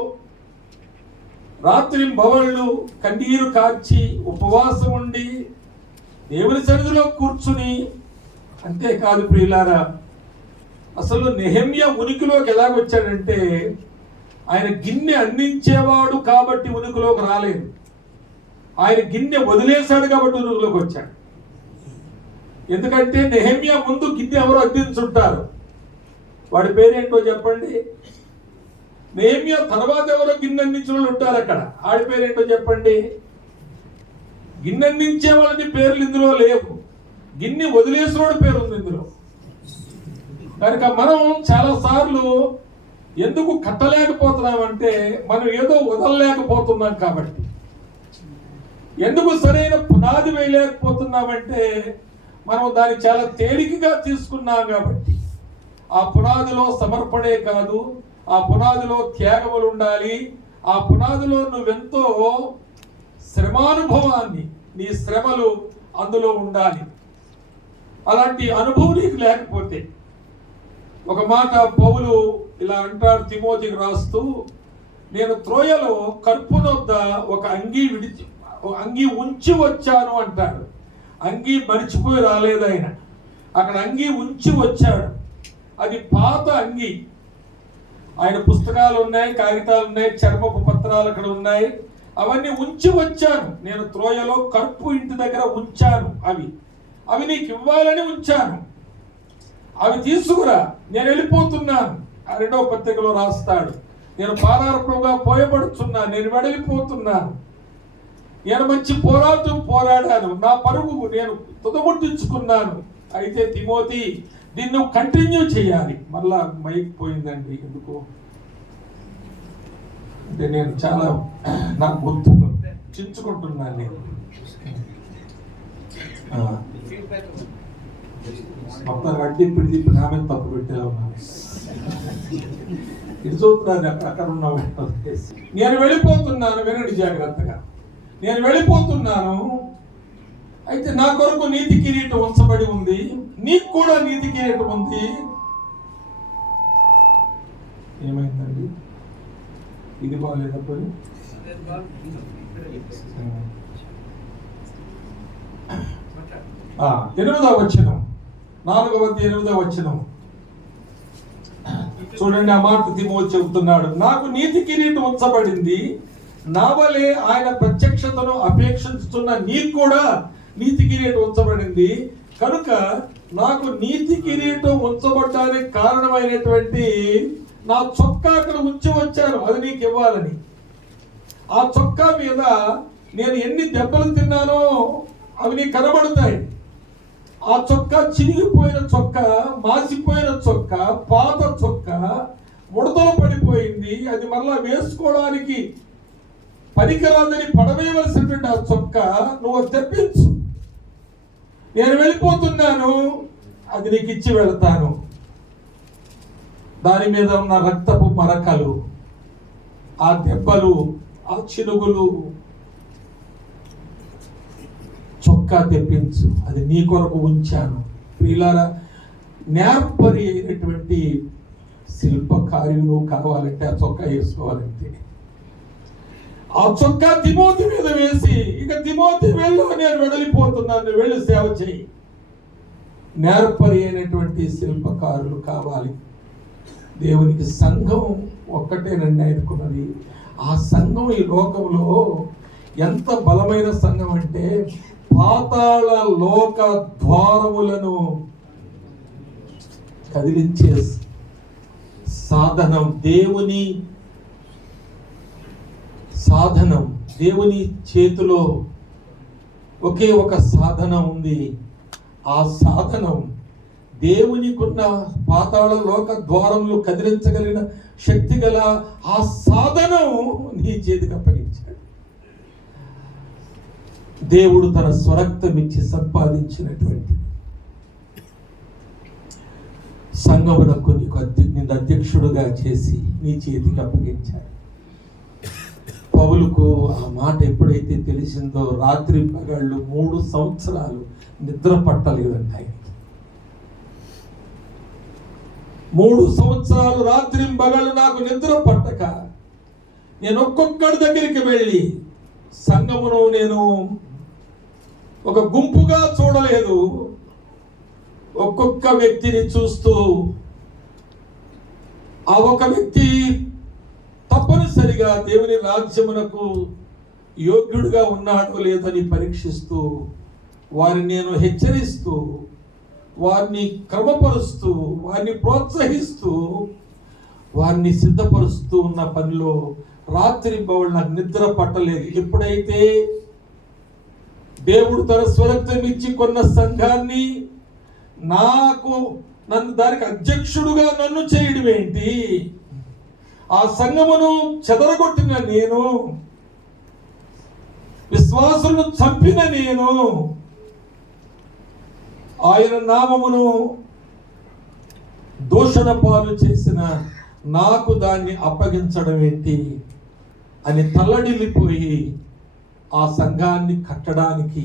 రాత్రి భవన్లు కన్నీరు కార్చి ఉపవాసం ఉండి దేవుని సన్నిధిలో కూర్చుని, అంతేకాదు ప్రియులారా, అసలు నెహెమ్యా ఉనికిలోకి ఎలాగొచ్చాడంటే ఆయన గిన్నె అందించేవాడు కాబట్టి ఉనికిలోకి రాలేదు. ఆయన గిన్నె వదిలేశాడు కాబట్టి ఉనికిలోకి వచ్చాడు. ఎందుకంటే నెహెమ్యా ముందు గిన్నె ఎవరు అందించుంటారు, వాడి పేరేంటో చెప్పండి. నెహెమ్యా తర్వాత ఎవరో గిన్నె అందించిన వాళ్ళు ఉంటారు అక్కడ, ఆడి పేరేంటో చెప్పండి. గిన్నె అందించే వాళ్ళని పేర్లు ఇందులో లేవు, గిన్నె వదిలేసినోడు పేరు ఉంది ఇందులో. కనుక మనం చాలా సార్లు ఎందుకు కట్టలేకపోతున్నామంటే మనం ఏదో వదలలేకపోతున్నాం కాబట్టి. ఎందుకు సరైన పునాది వేయలేకపోతున్నామంటే మనం దాన్ని చాలా తేలికగా తీసుకున్నాం కాబట్టి. ఆ పునాదిలో సమర్పణే కాదు, ఆ పునాదిలో త్యాగములు ఉండాలి. ఆ పునాదిలో నువ్వెంతో శ్రమానుభవాన్ని, నీ శ్రమలు అందులో ఉండాలి. అలాంటి అనుభవం నీకు లేకపోతే, ఒక మాట పౌలు ఇలా అంటాడు తిమోతికి రాస్తూ, నేను త్రోయలో కర్పునొద్ద ఒక అంగీ ఉంచి వచ్చాను అంటాడు. అంగీ మరిచిపోయి రాలేదు ఆయన, అక్కడ అంగీ ఉంచి వచ్చాడు. అది పాత అంగి. ఆయన పుస్తకాలు ఉన్నాయి, కాగితాలు ఉన్నాయి, చర్మపు పత్రాలు అక్కడ ఉన్నాయి. అవన్నీ ఉంచి వచ్చాను. నేను త్రోయలో కర్పు ఇంటి దగ్గర ఉంచాను. అవి నీకు ఇవ్వాలని ఉంచాను. అవి తీసుకురా, నేను వెళ్ళిపోతున్నాను. ఆ 2వ పత్రికలో రాస్తాడు, నేను పారార్పణగా పోయబడుతున్నాను, నేను వెళ్ళిపోతున్నాను. నేను మంచి పోరాటం పోరాడాను, నా పరుగు నేను తుదముట్టించుకున్నాను. అయితే తిమోతి, దీన్ని కంటిన్యూ చేయాలి. మళ్ళా మైక్ పోయిందండి, ఎందుకు అంటే నేను చాలా నా గుర్తు చించుకుంటున్నాను. నేను మొత్తం అడ్డి పిడి నా మీద తప్పు పెట్టే ఉన్నాను. ఇటు చూస్తున్నాను, అక్కడ ఉన్నావు. నేను వెళ్ళిపోతున్నాను, వినండి జాగ్రత్తగా. నేను వెళ్ళిపోతున్నాను. అయితే నా కొరకు నీతి కిరీటం ఉంచబడి ఉంది, నీకు కూడా నీతి కిరీటం ఉంది. ఏమైందండి? ఇది బాగాలేదప్పుడు. 8వ వచనం, 4వ వచనం చూడండి. ఆ మాట తిమోతి చెబుతున్నాడు, నాకు నీతి కిరీటం ఉంచబడింది, నా వలె ఆయన ప్రత్యక్షతను అపేక్షిస్తున్న నీకు కూడా నీతి కిరీటం ఉంచబడింది. కనుక నాకు నీతి కిరీటం ఉంచబడ్డానికి కారణమైనటువంటి నా చొక్కా అక్కడ ఉంచి వచ్చాను, అది నీకు ఇవ్వాలని. ఆ చొక్కా మీద నేను ఎన్ని దెబ్బలు తిన్నానో అవి నీకు కనబడతాయి. ఆ చొక్కా చిరిగిపోయిన చొక్కా, మాసిపోయిన చొక్కా, పాత చొక్కా, ముడతలు పడిపోయింది. అది మరలా వేసుకోవడానికి పనికిరాదని పడవేయవలసినటువంటి ఆ చొక్కా నువ్వు తెప్పించు. నేను వెళ్ళిపోతున్నాను, అది నీకు ఇచ్చి వెళ్తాను. దాని మీద ఉన్న రక్తపు మరకలు, ఆ దెబ్బలు, ఆ చినుగులు, చొక్కా తెప్పించు, అది నీ కొరకు ఉంచాను. ప్రియులారా, నేర్పరి అయినటువంటి శిల్పకార్యులు కావాలంటే ఆ చొక్కా వేసుకోవాలంటే ఆ చొక్కా తిమోతి మీద వేసి, ఇక తిమోతి వెళ్ళు, నేను వెళ్ళిపోతున్నాను, వెళ్ళి సేవ చేయి. నేర్పరి అయినటువంటి శిల్పకారులు కావాలి. దేవునికి సంఘం ఒక్కటేనండి ఆయనకున్నది. ఆ సంఘం ఈ లోకంలో ఎంత బలమైన సంఘం అంటే పాతాళ లోక ద్వారములను కదిలించే సాధనం, దేవుని చేతిలో ఒకే ఒక సాధనం ఉంది. ఆ సాధనం దేవునికున్న పాతాళ లోక ద్వారములు కదిలించగలిగిన శక్తి గల ఆ సాధనం నీ చేతికి అప్పగించాడు. దేవుడు తన స్వరక్తం ఇచ్చి సంపాదించినటువంటి సంఘమునకు నిన్ను అధ్యక్షుడుగా చేసి నీ చేతికి అప్పగించాడు. పౌలుకు ఆ మాట ఎప్పుడైతే తెలిసిందో రాత్రి పగళ్ళు 3 సంవత్సరాలు నిద్ర పట్టలేదంట ఆయనకి. 3 సంవత్సరాలు రాత్రి పగళ్ళు నాకు నిద్ర పట్టక నేను ఒక్కొక్కడి దగ్గరికి వెళ్ళి సంఘమును నేను ఒక గుంపుగా చూడలేదు, ఒక్కొక్క వ్యక్తిని చూస్తూ ఆ ఒక వ్యక్తి తప్పనిసరిగా దేవుని రాజ్యమునకు యోగ్యుడిగా ఉన్నాడో లేదని పరీక్షిస్తూ, వారిని నేను హెచ్చరిస్తూ, వారిని క్రమపరుస్తూ, వారిని ప్రోత్సహిస్తూ, వారిని సిద్ధపరుస్తూ ఉన్న పనిలో రాత్రి బౌళ్ళు నాకు నిద్ర పట్టలేదు. ఎప్పుడైతే దేవుడు తన స్వరక్తం ఇచ్చి కొన్న సంఘాన్ని నన్ను దానికి అధ్యక్షుడుగా నన్ను చేయడం ఏంటి, ఆ సంఘమును చెదరగొట్టిన నేను, విశ్వాసులను చంపిన నేను, ఆయన నామమును దూషణ పాలు చేసిన నాకు దాన్ని అప్పగించడం ఏంటి అని తల్లడిల్లిపోయి ఆ సంఘాన్ని కట్టడానికి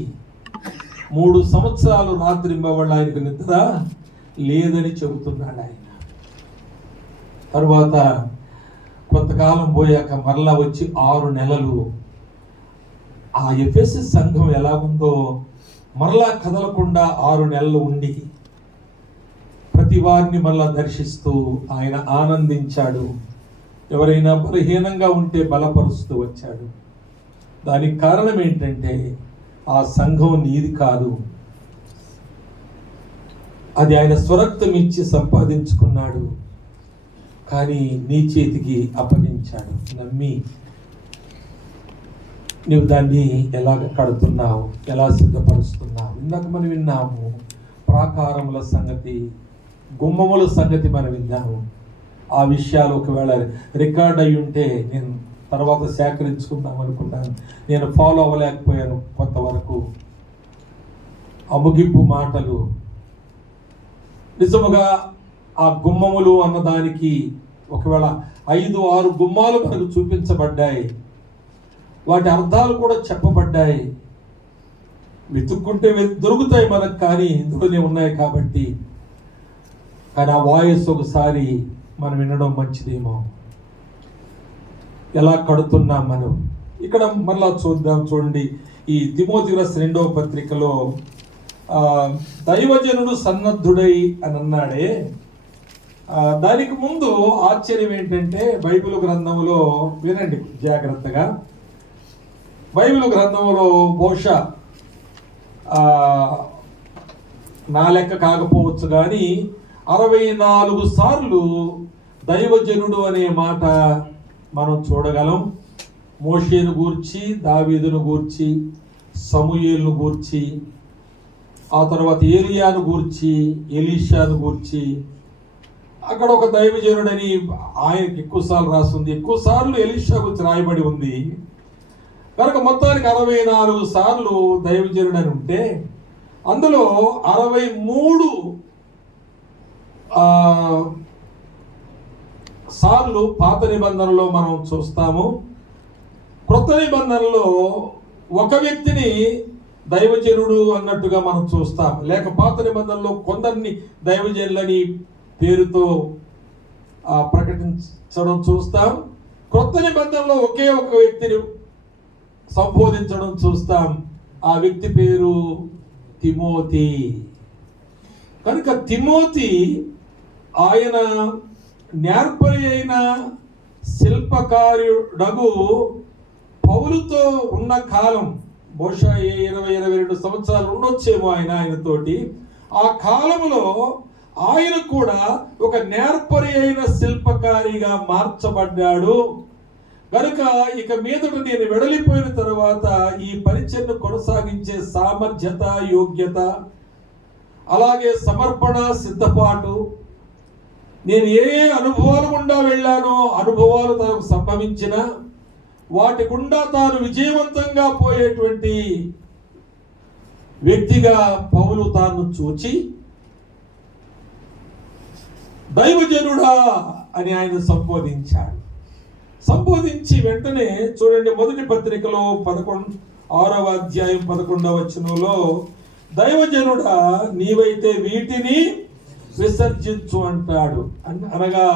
3 సంవత్సరాలు రాత్రింబవళ్ళు ఆయనకు నిద్ర లేదని చెబుతున్నాడు ఆయన. తరువాత కొంతకాలం పోయాక మరలా వచ్చి 6 నెలలు ఆ ఎఫెసు సంఘం ఎలా ఉందో మరలా కదలకుండా 6 నెలలు ఉండి ప్రతి వారిని మళ్ళా దర్శిస్తూ ఆయన ఆనందించాడు. ఎవరైనా బలహీనంగా ఉంటే బలపరుస్తూ వచ్చాడు. దానికి కారణం ఏంటంటే ఆ సంఘం నీది కాదు, అది ఆయన స్వరక్తం ఇచ్చి సంపాదించుకున్నాడు, కానీ నీ చేతికి అప్పగించాడు. నమ్మి నువ్వు దాన్ని ఎలా కడుతున్నావు, ఎలా సిద్ధపరుస్తున్నావు. ఇందాక మనం విన్నాము ప్రాకారముల సంగతి, గుమ్మముల సంగతి మనం విన్నాము. ఆ విషయాలు ఒకవేళ రికార్డ్ అయి ఉంటే నేను తర్వాత సేకరించుకుందాం అనుకున్నాను. నేను ఫాలో అవ్వలేకపోయాను కొంతవరకు. ఆ ముగింపు మాటలు నిజముగా ఆ గుమ్మములు అన్నదానికి ఒకవేళ 5-6 గుమ్మాలు మనకు చూపించబడ్డాయి. వాటి అర్థాలు కూడా చెప్పబడ్డాయి. వెతుక్కుంటే దొరుకుతాయి మనకు, కానీ ఇందులోనే ఉన్నాయి కాబట్టి. కానీ ఆ వాయిస్ ఒకసారి మనం వినడం మంచిదేమో. ఎలా కడుతున్నాం మనం ఇక్కడ మళ్ళా చూద్దాం. చూడండి, ఈ తిమోతి రాసిన 2వ పత్రికలో దైవజనుడు సన్నద్ధుడై అని అన్నాడే, దానికి ముందు ఆశ్చర్యం ఏంటంటే బైబిల్ గ్రంథంలో వినండి జాగ్రత్తగా. బైబిల్ గ్రంథంలో బహుశా నా లెక్క కాకపోవచ్చు కానీ 64 సార్లు దైవజనుడు అనే మాట మనం చూడగలం. మోషేను గూర్చి, దావీదును గూర్చి, సమూయేలును గూర్చి, ఆ తర్వాత ఏలియాను గూర్చి, ఎలీషాను గూర్చి. అక్కడ ఒక దైవజనుడని ఆయనకి ఎక్కువసార్లు రాస్తుంది, ఎక్కువసార్లు ఎలీషా గురించి రాయబడి ఉంది. కనుక మొత్తానికి 64 సార్లు దైవజనుడని ఉంటే అందులో 63 సార్లు పాత నిబంధనలో మనం చూస్తాము. క్రొత్త నిబంధనలో ఒక వ్యక్తిని దైవజనుడు అన్నట్టుగా మనం చూస్తాం. లేక పాత నిబంధనలో కొందరిని దైవజనులని పేరుతో ప్రకటించడం చూస్తాం. క్రొత్త నిబంధనలో ఒకే ఒక వ్యక్తిని సంబోధించడం చూస్తాం. ఆ వ్యక్తి పేరు తిమోతి. కనుక తిమోతి ఆయన నేర్పరి అయిన శిల్పకారుడగు పౌలుతో ఉన్న కాలం బహుశా 20-22 సంవత్సరాలు ఉండొచ్చేమో ఆయనతోటి. ఆ కాలంలో ఆయన కూడా ఒక నేర్పరి అయిన శిల్పకారిగా మార్చబడ్డాడు. కనుక ఇక మీదట నేను వెడలిపోయిన తర్వాత ఈ పరిచయను కొనసాగించే సామర్థ్యత, యోగ్యత, అలాగే సమర్పణ, సిద్ధపాటు, నేను ఏ అనుభవాలు గుండా వెళ్ళానో అనుభవాలు తనకు సంభవించిన వాటి గుండా తాను విజయవంతంగా పోయేటువంటి వ్యక్తిగా పౌలు తాను చూచి దైవజనుడా అని ఆయన సంబోధించాడు. సంబోధించి వెంటనే చూడండి, మొదటి పత్రికలో 6వ అధ్యాయం 11వ వచనంలో దైవజనుడా నీవైతే వీటిని విసర్జించు అంటాడు. అనగా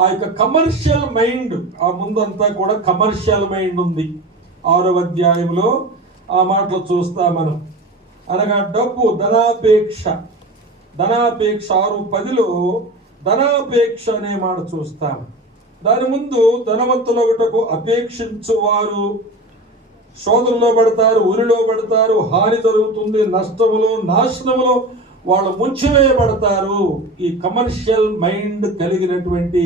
ఆ యొక్క కమర్షియల్ మైండ్, ఆ ముందంతా కూడా కమర్షియల్ మైండ్ ఉంది. 6వ అధ్యాయంలో ఆ మాటలు చూస్తాం మనం. అనగా డబ్బు, ధనాపేక్ష 6:10లో ధనాపేక్ష అనే మాట చూస్తాం. దాని ముందు ధనవంతులొకటకు అపేక్షించు వారు శోధనలో పడతారు, ఉరిలో పడతారు, హాని జరుగుతుంది, నష్టములో, నాశనములో వాళ్ళు ముంచివేయబడతారు. ఈ కమర్షియల్ మైండ్ కలిగినటువంటి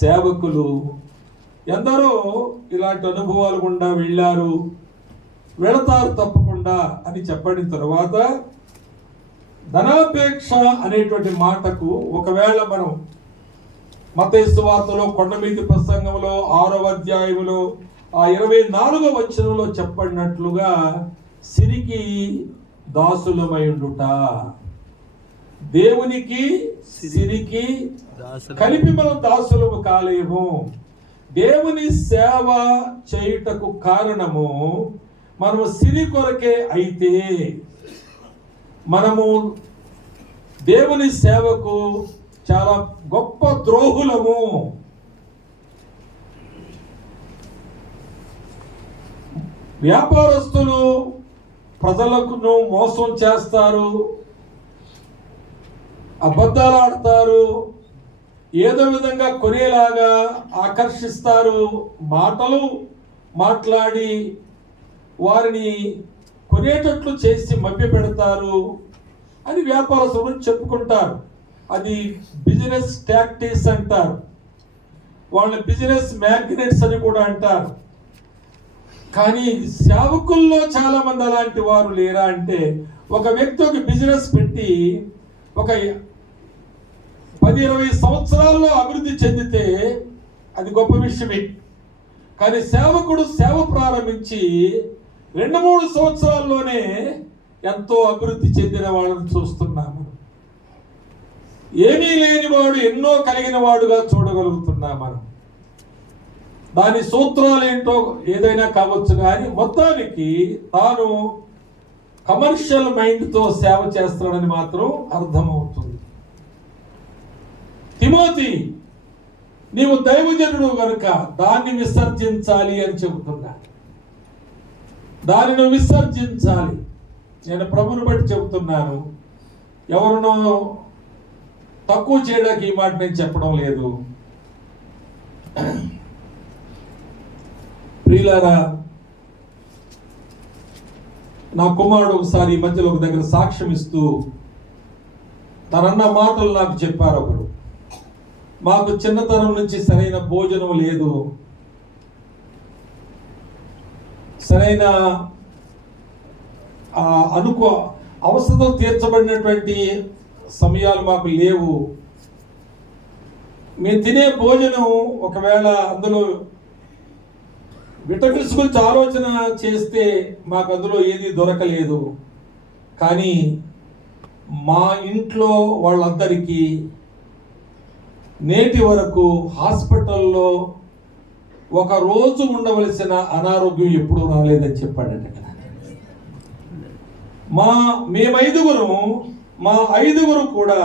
సేవకులు ఎందరో ఇలాంటి అనుభవాలు గుండా వెళ్ళారు, వెళతారు తప్పకుండా అని చెప్పడిన తర్వాత ధనాపేక్ష అనేటువంటి మాటకు ఒకవేళ మనం మత్తయి సువార్తలో కొండమీది ప్రసంగంలో 6వ అధ్యాయంలో 24వ వచనంలో చెప్పడినట్లుగా సిరికి దాసులమై ఉండుట, దేవునికి సిరికి కలిపి మనం దాసులము కాలేము. దేవుని సేవ చేయుటకు కారణము మనము సిరి కొరకే అయితే మనము దేవుని సేవకు చాలా గొప్ప ద్రోహులము. వ్యాపారస్తులు ప్రజలకు మోసం చేస్తారు, అబద్ధాలు ఆడతారు, ఏదో విధంగా కొనేలాగా ఆకర్షిస్తారు, మాటలు మాట్లాడి వారిని కొనేటట్లు చేసి మభ్యపెడతారు అని వ్యాపారస్తులు చెప్పుకుంటారు. అది బిజినెస్ టాక్టిక్స్ అంటారు, వాళ్ళ బిజినెస్ మ్యాగ్నెట్స్ అని కూడా అంటారు. కానీ సేవకుల్లో చాలా మంది అలాంటి వారు లేరా అంటే, ఒక వ్యక్తి ఒక బిజినెస్ పెట్టి ఒక 10-20 సంవత్సరాల్లో అభివృద్ధి చెందితే అది గొప్ప విషయమే. కానీ సేవకుడు సేవ ప్రారంభించి 2-3 సంవత్సరాల్లోనే ఎంతో అభివృద్ధి చెందిన వాళ్ళని చూస్తున్నాము. ఏమీ లేనివాడు ఎన్నో కలిగిన వాడుగా చూడగలుగుతున్నాం మనం. దాని సూత్రాలు ఏంటో ఏదైనా కావచ్చు, కానీ మొత్తానికి తాను కమర్షియల్ మైండ్తో సేవ చేస్తాడని మాత్రం అర్థమవుతుంది. తిమోతి, నీవు దైవజనుడు కనుక దాన్ని విసర్జించాలి అని చెబుతున్నా. దానిని విసర్జించాలి. నేను ప్రభుని బట్టి చెబుతున్నాను, ఎవరినో తక్కువ చేయడానికి ఈ మాట నేను చెప్పడం లేదు. ప్రియులారా, నా కుమారుడు ఒకసారి ఈ మధ్యలో ఒక దగ్గర సాక్ష్యం ఇస్తూ తనన్న మాటలు నాకు చెప్పారు. ఒకరు, మాకు చిన్నతనం నుంచి సరైన భోజనం లేదు, సరైన అవసరం తీర్చబడినటువంటి సమయాలు మాకు లేవు. మేము తినే భోజనం ఒకవేళ అందులో విటమిన్స్ గురించి ఆలోచన చేస్తే మాకు అందులో ఏది దొరకలేదు. కానీ మా ఇంట్లో వాళ్ళందరికీ నేటి వరకు హాస్పిటల్లో ఒక రోజు ఉండవలసిన అనారోగ్యం ఎప్పుడూ రాలేదని చెప్పాడంట కదా. మా ఐదుగురు కూడా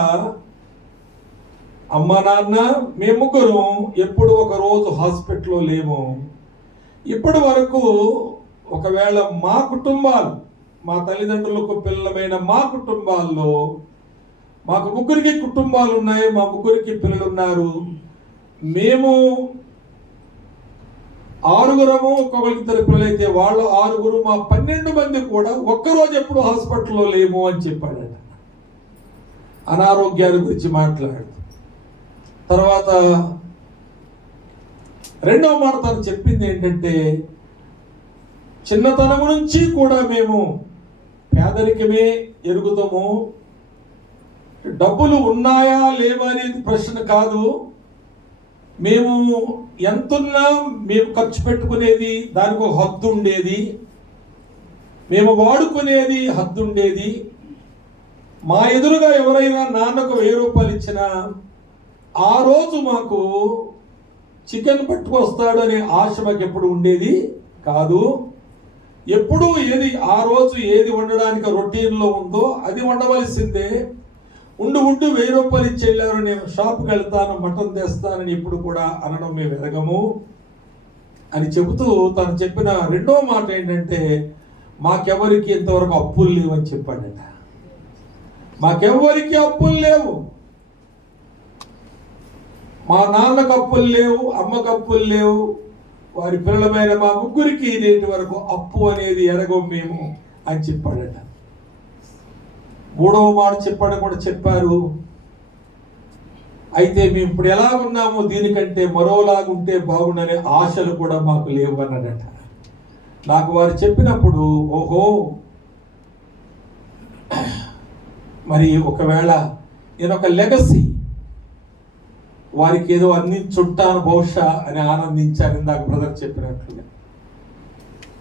అమ్మ నాన్న మేము ముగ్గురు ఎప్పుడు ఒక రోజు హాస్పిటల్లో లేము. ఇప్పటి వరకు ఒకవేళ మా కుటుంబాలు, మా తల్లిదండ్రులకు పిల్లలమైన మా కుటుంబాల్లో, మాకు ముగ్గురికి కుటుంబాలు ఉన్నాయి, మా ముగ్గురికి పిల్లలు ఉన్నారు, మేము 6గురము, ఒక్కొక్కరికి 2 పిల్లలు అయితే వాళ్ళు 6గురు, మా 12 మంది కూడా ఒక్కరోజు ఎప్పుడు హాస్పిటల్లో లేము అని చెప్పాడట. అనారోగ్యాల గురించి మాట్లాడు. తర్వాత రెండవ మాట తను చెప్పింది ఏంటంటే, చిన్నతనం నుంచి కూడా మేము పేదరికమే ఎరుగుతాము, డబ్బులు ఉన్నాయా లేవా అనేది ప్రశ్న కాదు, మేము ఎంతున్నా మేము ఖర్చు పెట్టుకునేది దానికి ఒక హద్దు ఉండేది, మేము వాడుకునేది హద్దు ఉండేది. మా ఎదురుగా ఎవరైనా నాన్నకు 1000 రూపాయలు ఇచ్చినా ఆ రోజు మాకు చికెన్ పట్టుకొస్తాడు అనే ఆశ మాకు ఎప్పుడు ఉండేది కాదు. ఎప్పుడు ఏది ఆ రోజు ఏది వండడానికి రొటీన్లో ఉందో అది వండవలసిందే. ఉండు 1000 రూపాయలు ఇచ్చి వెళ్ళారు, నేను షాప్కి వెళ్తాను, మటన్ తెస్తానని ఇప్పుడు కూడా అనడం మేము ఎరగము అని చెబుతూ తను చెప్పిన రెండో మాట ఏంటంటే, మాకెవరికి ఇంతవరకు అప్పులు లేవని చెప్పాడట. మాకెవ్వరికి అప్పులు లేవు, మా నాన్నకు అప్పులు లేవు, అమ్మకు అప్పులు లేవు, వారి పిల్లలమైన మా ముగ్గురికి నేటి వరకు అప్పు అనేది ఎరగం మేము అని చెప్పాడట. మూడవ మాట చెప్పడం కూడా చెప్పారు, అయితే మేము ఇప్పుడు ఎలా ఉన్నామో దీనికంటే మరోలాగుంటే బాగుండనే ఆశలు కూడా మాకు లేవు అన్నాడట. నాకు వారు చెప్పినప్పుడు ఓహో, మరి ఒకవేళ నేను ఒక లెగసీ వారికి ఏదో అందించుంటాను బహుశా అని ఆనందించాను, ఇందాక బ్రదర్ చెప్పినట్లుగా.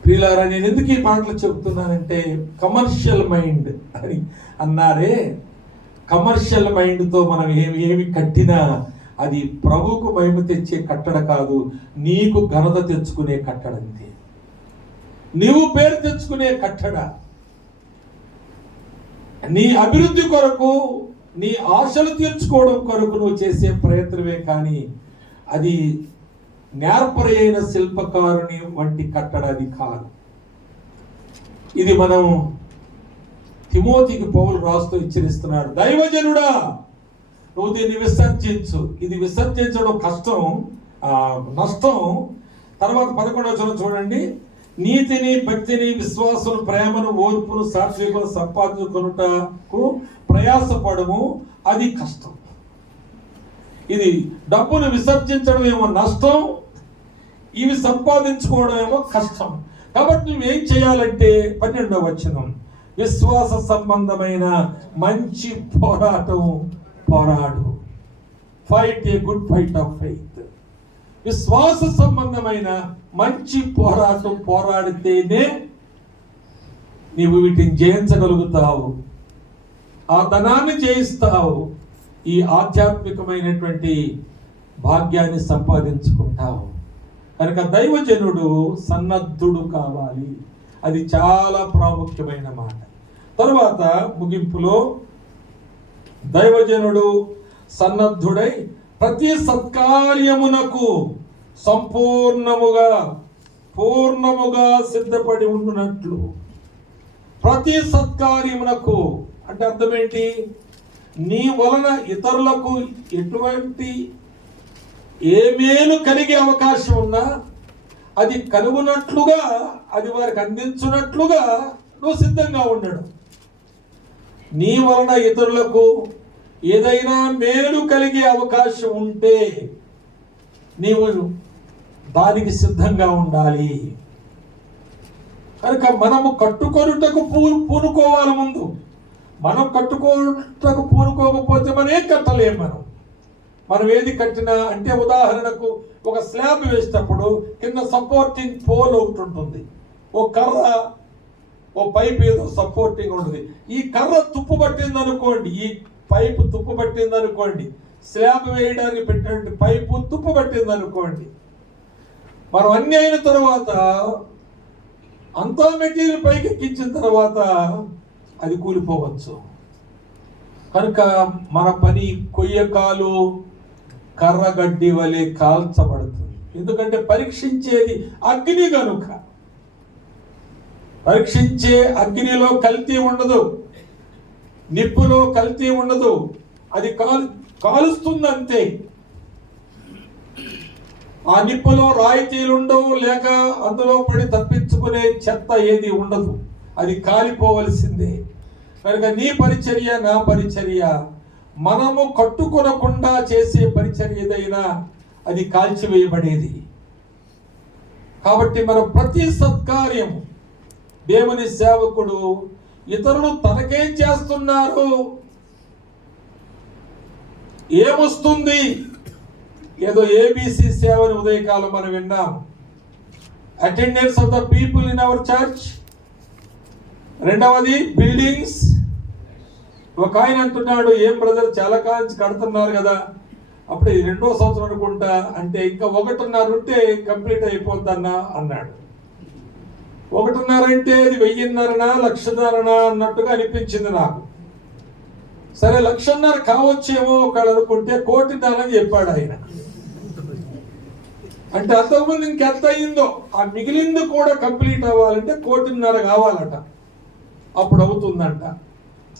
ప్రియులారా, నేను ఎందుకు ఈ మాటలు చెబుతున్నానంటే, కమర్షియల్ మైండ్ అని అన్నారే, కమర్షియల్ మైండ్తో మనం ఏమి కట్టినా అది ప్రభువుకు మహిమ తెచ్చే కట్టడ కాదు, నీకు ఘనత తెచ్చుకునే కట్టడంతే, నీవు పేరు తెచ్చుకునే కట్టడ. నీ అభివృద్ధి కొరకు, నీ ఆశలు తీర్చుకోవడం కొరకు నువ్వు చేసే ప్రయత్నమే కానీ అది నేర్పరి అయిన శిల్పకారుని వంటి కట్టడ అది కాదు. ఇది మనం తిమోతికి పౌలు రాస్తూ హెచ్చరిస్తున్నాడు, దైవజనుడా నువ్వు దీన్ని విసర్జించు. ఇది విసర్జించడం కష్టం, నష్టం. తర్వాత 11వ వచనం చూడండి. నీతిని, భక్తిని, విశ్వాసం, ప్రేమను, ఓర్పును, సాత్వికను సంపాదించుకొనుటకు ప్రయాసపడము, అది కష్టం. ఇది డబ్బును విసర్జించడం ఏమో నష్టం, ఇవి సంపాదించుకోవడం ఏమో కష్టం. కాబట్టి నువ్వేం చేయాలంటే 12వ వచనం, విశ్వాస సంబంధమైన మంచి పోరాటం పోరాడు. Fight a good fight of faith. విశ్వాస సంబంధమైన మంచి పోరాటం పోరాడితేనే నీవు వీటిని జయించగలుగుతావు, ఆ ధనాన్ని జయిస్తావు, ఈ ఆధ్యాత్మికమైనటువంటి భాగ్యాన్ని సంపాదించుకుంటావు. కనుక దైవజనుడు సన్నద్ధుడు కావాలి. అది చాలా ప్రాముఖ్యమైన మాట. తరువాత ముగింపులో దైవజనుడు సన్నద్ధుడై ప్రతి సత్కార్యమునకు పూర్ణముగా సిద్ధపడి ఉండునట్లు. ప్రతి సత్కార్యమునకు అంటే అర్థం ఏంటి? నీ వలన ఇతరులకు ఎటువంటి ఏ మేలు కలిగే అవకాశం ఉన్నా అది కలుగునట్లుగా, అది వారికి అందించున్నట్లుగా నువ్వు సిద్ధంగా ఉండడు. నీ వలన ఇతరులకు ఏదైనా మేలు కలిగే అవకాశం ఉంటే నీవు దానికి సిద్ధంగా ఉండాలి. కనుక మనము కట్టుకొనుటకు పూనుకోవాలి. ముందు మనం కట్టుకోనుటకు పూనుకోకపోతే మనం ఏం కట్టలేము. మనం ఏది కట్టినా అంటే ఉదాహరణకు ఒక స్లాబ్ వేసేటప్పుడు కింద సపోర్టింగ్ పోల్ ఒకటి ఉంటుంది, ఓ కర్ర, ఓ పైప్ ఏదో సపోర్టింగ్ ఉంటుంది. ఈ కర్ర తుప్పు పట్టింది అనుకోండి, ఈ పైపు తుప్పు పట్టింది అనుకోండి, స్లాబ్ వేయడానికి పెట్టినటువంటి పైపు తుప్పు పట్టింది అనుకోండి, మనం అన్ని అయిన తర్వాత అంతా మెటీరియల్ పైకి ఎక్కించిన తర్వాత అది కూలిపోవచ్చు. కనుక మన పని కొయ్యకాలు కర్రగడ్డి వలె కాల్చబడుతుంది. ఎందుకంటే పరీక్షించేది అగ్ని కనుక. పరీక్షించే అగ్నిలో కల్తీ ఉండదు, నిప్పులో కల్తీ ఉండదు, అది కాలుస్తుంది అంతే. ఆ నిప్పులో రాయితీలు ఉండవు, లేక అందులో పడి తప్పించుకునే చెత్త ఏది ఉండదు, అది కాలిపోవలసిందే. కనుక నీ పరిచర్య, నా పరిచర్య, మనము కట్టుకొనకుండా చేసే పరిచర్య ఏదైనా అది కాల్చివేయబడేది. కాబట్టి మనం ప్రతి సత్కార్యం, దేవుని సేవకుడు ఇతరులు తనకేం చేస్తున్నారు, ఏమొస్తుంది, ఏదో ఏబిసి సేవని ఉదయకాలం మనం విన్నాం. Attendance of the people in our church. రెండవది బిల్డింగ్స్. ఒక ఆయన అంటున్నాడు, ఏం బ్రదర్ చాలా కాలం కడుతున్నారు కదా, అప్పుడు ఇది 2వ సంవత్సరం అనుకుంటా, అంటే ఇంకా 1.5 ఉంటే కంప్లీట్ అయిపోద్దన్నా అన్నాడు. 1.5 అంటే అది 1,500 1,00,000 అన్నట్టుగా అనిపించింది నాకు. సరే 1,00,000 కావచ్చేమో ఒకళ్ళు అనుకుంటే 1,00,00,000 అని చెప్పాడు ఆయన. అంటే అంతకుముందు ఇంకెంత అయిందో, ఆ మిగిలింది కూడా కంప్లీట్ అవ్వాలంటే 1,50,000 కావాలట, అప్పుడు అవుతుందంట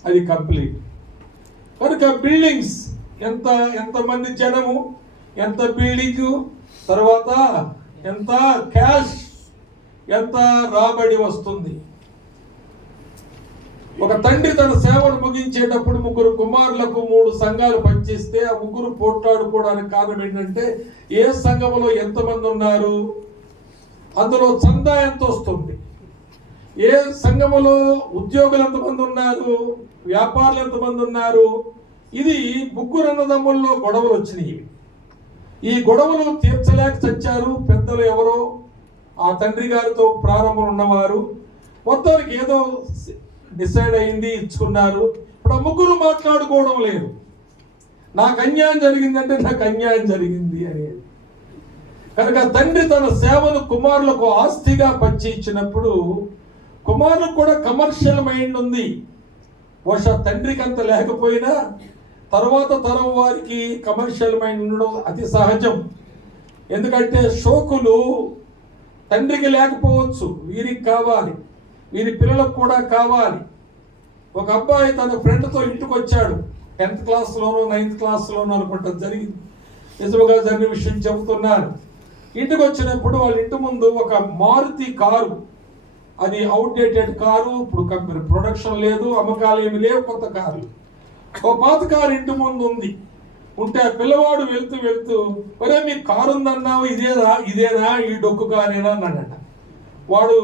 అది కంప్లీట్. కనుక బిల్డింగ్స్, ఎంతమంది జనము, ఎంత బిల్డింగ్, తర్వాత ఎంత క్యాష్, ఎంత రాబడి వస్తుంది. ఒక తండ్రి తన సేవను ముగించేటప్పుడు 3 కుమారులకు 3 సంఘాలు పనిచేస్తే ఆ 3 పోట్లాడుకోవడానికి కారణం ఏంటంటే ఏ సంఘంలో ఎంతమంది ఉన్నారు, అందులో చందా ఎంత వస్తుంది, ఏ సంఘములో ఉద్యోగులు ఎంతమంది ఉన్నారు, వ్యాపారులు ఎంతమంది ఉన్నారు. ఇది 3 అన్నదమ్ముల్లో గొడవలు వచ్చినాయి. ఈ గొడవలు తీర్చలేక చచ్చారు పెద్దలు ఎవరో, ఆ తండ్రి గారితో ప్రారంభం ఉన్నవారు. మొత్తానికి ఏదో డిసైడ్ అయింది, ఇచ్చుకున్నారు. ఇప్పుడు ఆ 3 మాట్లాడుకోవడం లేదు. నాకు అన్యాయం జరిగిందంటే నాకు అన్యాయం జరిగింది అనేది. కనుక తండ్రి తన సేవను కుమారులకు ఆస్తిగా పంచి ఇచ్చినప్పుడు కుమారులకు కూడా కమర్షియల్ మైండ్ ఉంది. బహుశా తండ్రికి అంత లేకపోయినా తర్వాత తరం వారికి కమర్షియల్ మైండ్ ఉండడం అతి సహజం. ఎందుకంటే షోకులు తండ్రికి లేకపోవచ్చు, వీరికి కావాలి, వీరి పిల్లలకు కూడా కావాలి. ఒక అబ్బాయి తన ఫ్రెండ్తో ఇంటికి వచ్చాడు, 10th క్లాస్లోనూ 9th క్లాస్లోనూ అనుకుంటా జరిగింది. నిజముగా జరిగిన విషయం చెబుతున్నాను. ఇంటికి వచ్చినప్పుడు వాళ్ళ ఇంటి ముందు ఒక మారుతి కారు, అది అవుట్డేటెడ్ కారు, ఇప్పుడు ప్రొడక్షన్ లేదు, అమ్మకాలు ఏమి లేవు, కొత్త కారు. ఓ పాత కారు ఇంటి ముందు ఉంది. ఉంటే ఆ పిల్లవాడు వెళ్తూ ఒరే మీకు కారు ఉందన్నావు, ఇదేనా ఈ డొక్కు కారేనా అన్నాడట. వాడు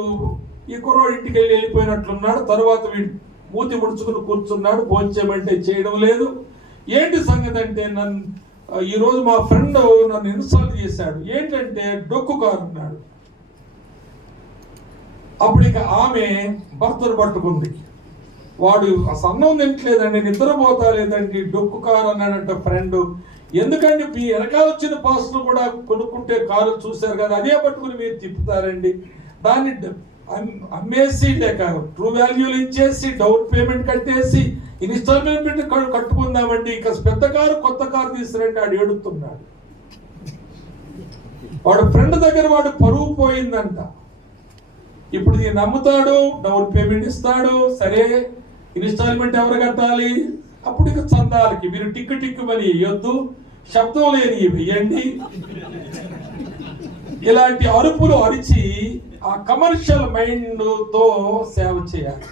ఈ కుర్రోడు ఇంటికి వెళ్ళిపోయినట్లున్నాడు. తర్వాత వీడు మూతి ముడుచుకుని కూర్చున్నాడు. భోంచేయమంటే చేయడం లేదు. ఏంటి సంగతి అంటే, ఈరోజు మా ఫ్రెండ్ నన్ను ఇన్సల్ట్ చేశాడు. ఏంటంటే డొక్కు కారు అన్నాడు. అప్పుడు ఇక ఆమె భర్తను పట్టుకుంది. వాడు అన్నం తింటలేదండి, నిద్రపోతా లేదండి, డొక్కు కారు అన్నాడంట ఫ్రెండ్. ఎందుకండి మీ వెనకాల వచ్చిన పాస్టర్ కూడా కొనుక్కుంటే కారు చూశారు కదా, అదే పట్టుకుని మీరు తిప్పుతారండి. దాన్ని అమ్మేసి లేక ట్రూ వాల్యూలు ఇచ్చేసి డౌన్ పేమెంట్ కట్టేసి ఇన్స్టాల్మెంట్ కట్టుకుందామండి, ఇక పెద్ద కారు కొత్త కారు తీసుకురండి ఆడు ఏడుతున్నాడు. వాడు ఫ్రెండ్ దగ్గర వాడు పరువు పోయిందంట. ఇప్పుడు దీన్ని నమ్ముతాడు, డౌన్ పేమెంట్ ఇస్తాడు, సరే ఇన్స్టాల్మెంట్ ఎవరు కట్టాలి? అప్పుడు ఇక చందాలకి మీరు టిక్కు మని వేయొద్దు, శబ్దం లేని వేయండి. ఇలాంటి అరుపులు అరిచి ఆ కమర్షియల్ మైండ్తో సేవ చేయాలి.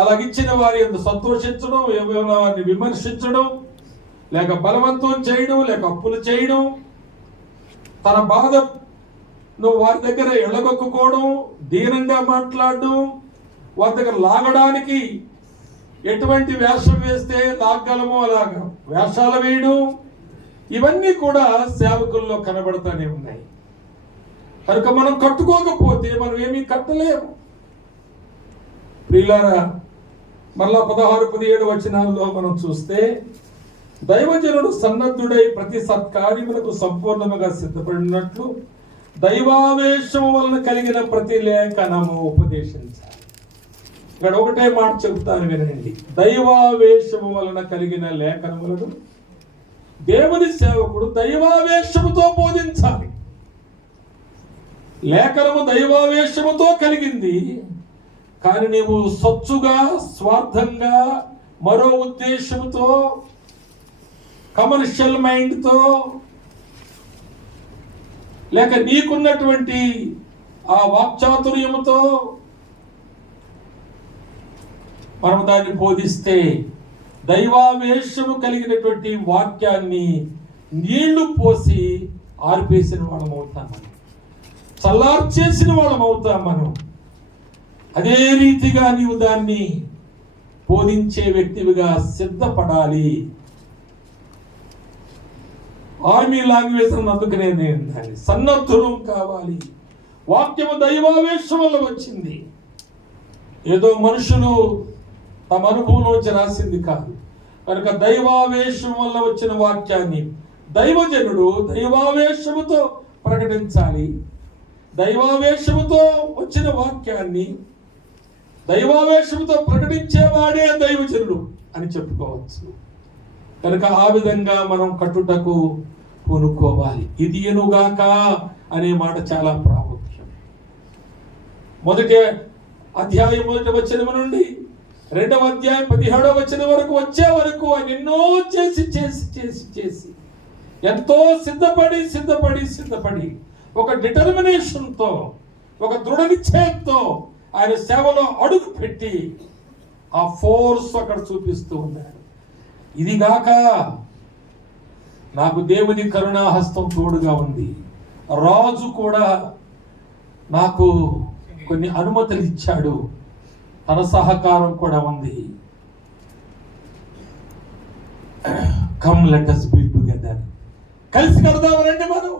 అలాగిచ్చిన వారి ఎందుకు సంతోషించడం, ఏమైనా వారిని విమర్శించడం, లేక బలవంతం చేయడం, లేక అప్పులు చేయడం, తన బాధ నువ్వు వారి దగ్గర ఎళ్ళగొక్కుకోవడం, దీనంగా మాట్లాడడం, వారి దగ్గర లాగడానికి ఎటువంటి వేషం వేస్తే లాగలమో అలాగా వేషాలు వేయడం, ఇవన్నీ కూడా సేవకుల్లో కనబడతానే ఉన్నాయి. కనుక మనం కట్టుకోకపోతే మనం ఏమీ కట్టలేము. ప్రియులారా, మళ్ళా 16-17 వచనాల్లో మనం చూస్తే, దైవజనుడు సన్నద్ధుడై ప్రతి సత్కార్యములకు సంపూర్ణముగా సిద్ధపడినట్లు దైవావేశము వలన కలిగిన ప్రతి లేఖనము ఉపదేశించాలి. ఇక్కడ ఒకటే మాట చెబుతాను వినండి. దైవావేశము వలన కలిగిన లేఖనములను దేవుని సేవకుడు దైవావేశముతో బోధించాలి. లేఖనము దైవావేశముతో కలిగింది, కానీ నీవు సొచ్చుగా, స్వార్థంగా, మరో ఉద్దేశంతో, కమర్షియల్ మైండ్తో, లేక నీకున్నటువంటి ఆ వాక్చాతుర్యముతో మనం దాన్ని బోధిస్తే దైవావేశము కలిగినటువంటి వాక్యాన్ని నీళ్లు పోసి ఆర్పేసిన వాళ్ళం అవుతాం, మనం చల్లార్చేసిన వాళ్ళం అవుతాం మనం. అదే రీతిగా నీవు దాన్ని బోధించే వ్యక్తివిగా సిద్ధపడాలి. ఆర్మీ లాంగ్వేజ్ అందుకనే నేను దాన్ని సన్నద్ధులు కావాలి. వాక్యము దైవావేశం వల్ల వచ్చింది, ఏదో మనుషులు తమ అనుభవంలోంచి రాసింది కాదు. కనుక దైవావేశం వల్ల వచ్చిన వాక్యాన్ని దైవజనుడు దైవావేశముతో ప్రకటించాలి. దైవావేశముతో వచ్చిన వాక్యాన్ని దైవావేశముతో ప్రకటించేవాడే దైవజనుడు అని చెప్పుకోవచ్చు. కనుక ఆ విధంగా మనం కట్టుటకు పూనుకోవాలి. ఇది ఎనుగాక అనే మాట చాలా ప్రాముఖ్యం. మొదటి అధ్యాయం 1వ వచనం నుండి 2వ అధ్యాయం 17వ వచనం వరకు వచ్చే వరకు ఆయన ఎన్నో చేసి చేసి చేసి చేసి ఎంతో సిద్ధపడి ఒక డిటర్మినేషన్తో, ఒక దృఢ నిశ్చయంతో ఆయన సేవలో అడుగు పెట్టి ఆ ఫోర్స్ అక్కడ చూపిస్తూ ఉన్నాడు. ఇదిగాక నాకు దేవుని కరుణాహస్తం తోడుగా ఉంది, రాజు కూడా నాకు కొన్ని అనుమతులు ఇచ్చాడు, తన సహకారం కూడా ఉంది. Come let us be together, కలిసి కడదామనండి మనం.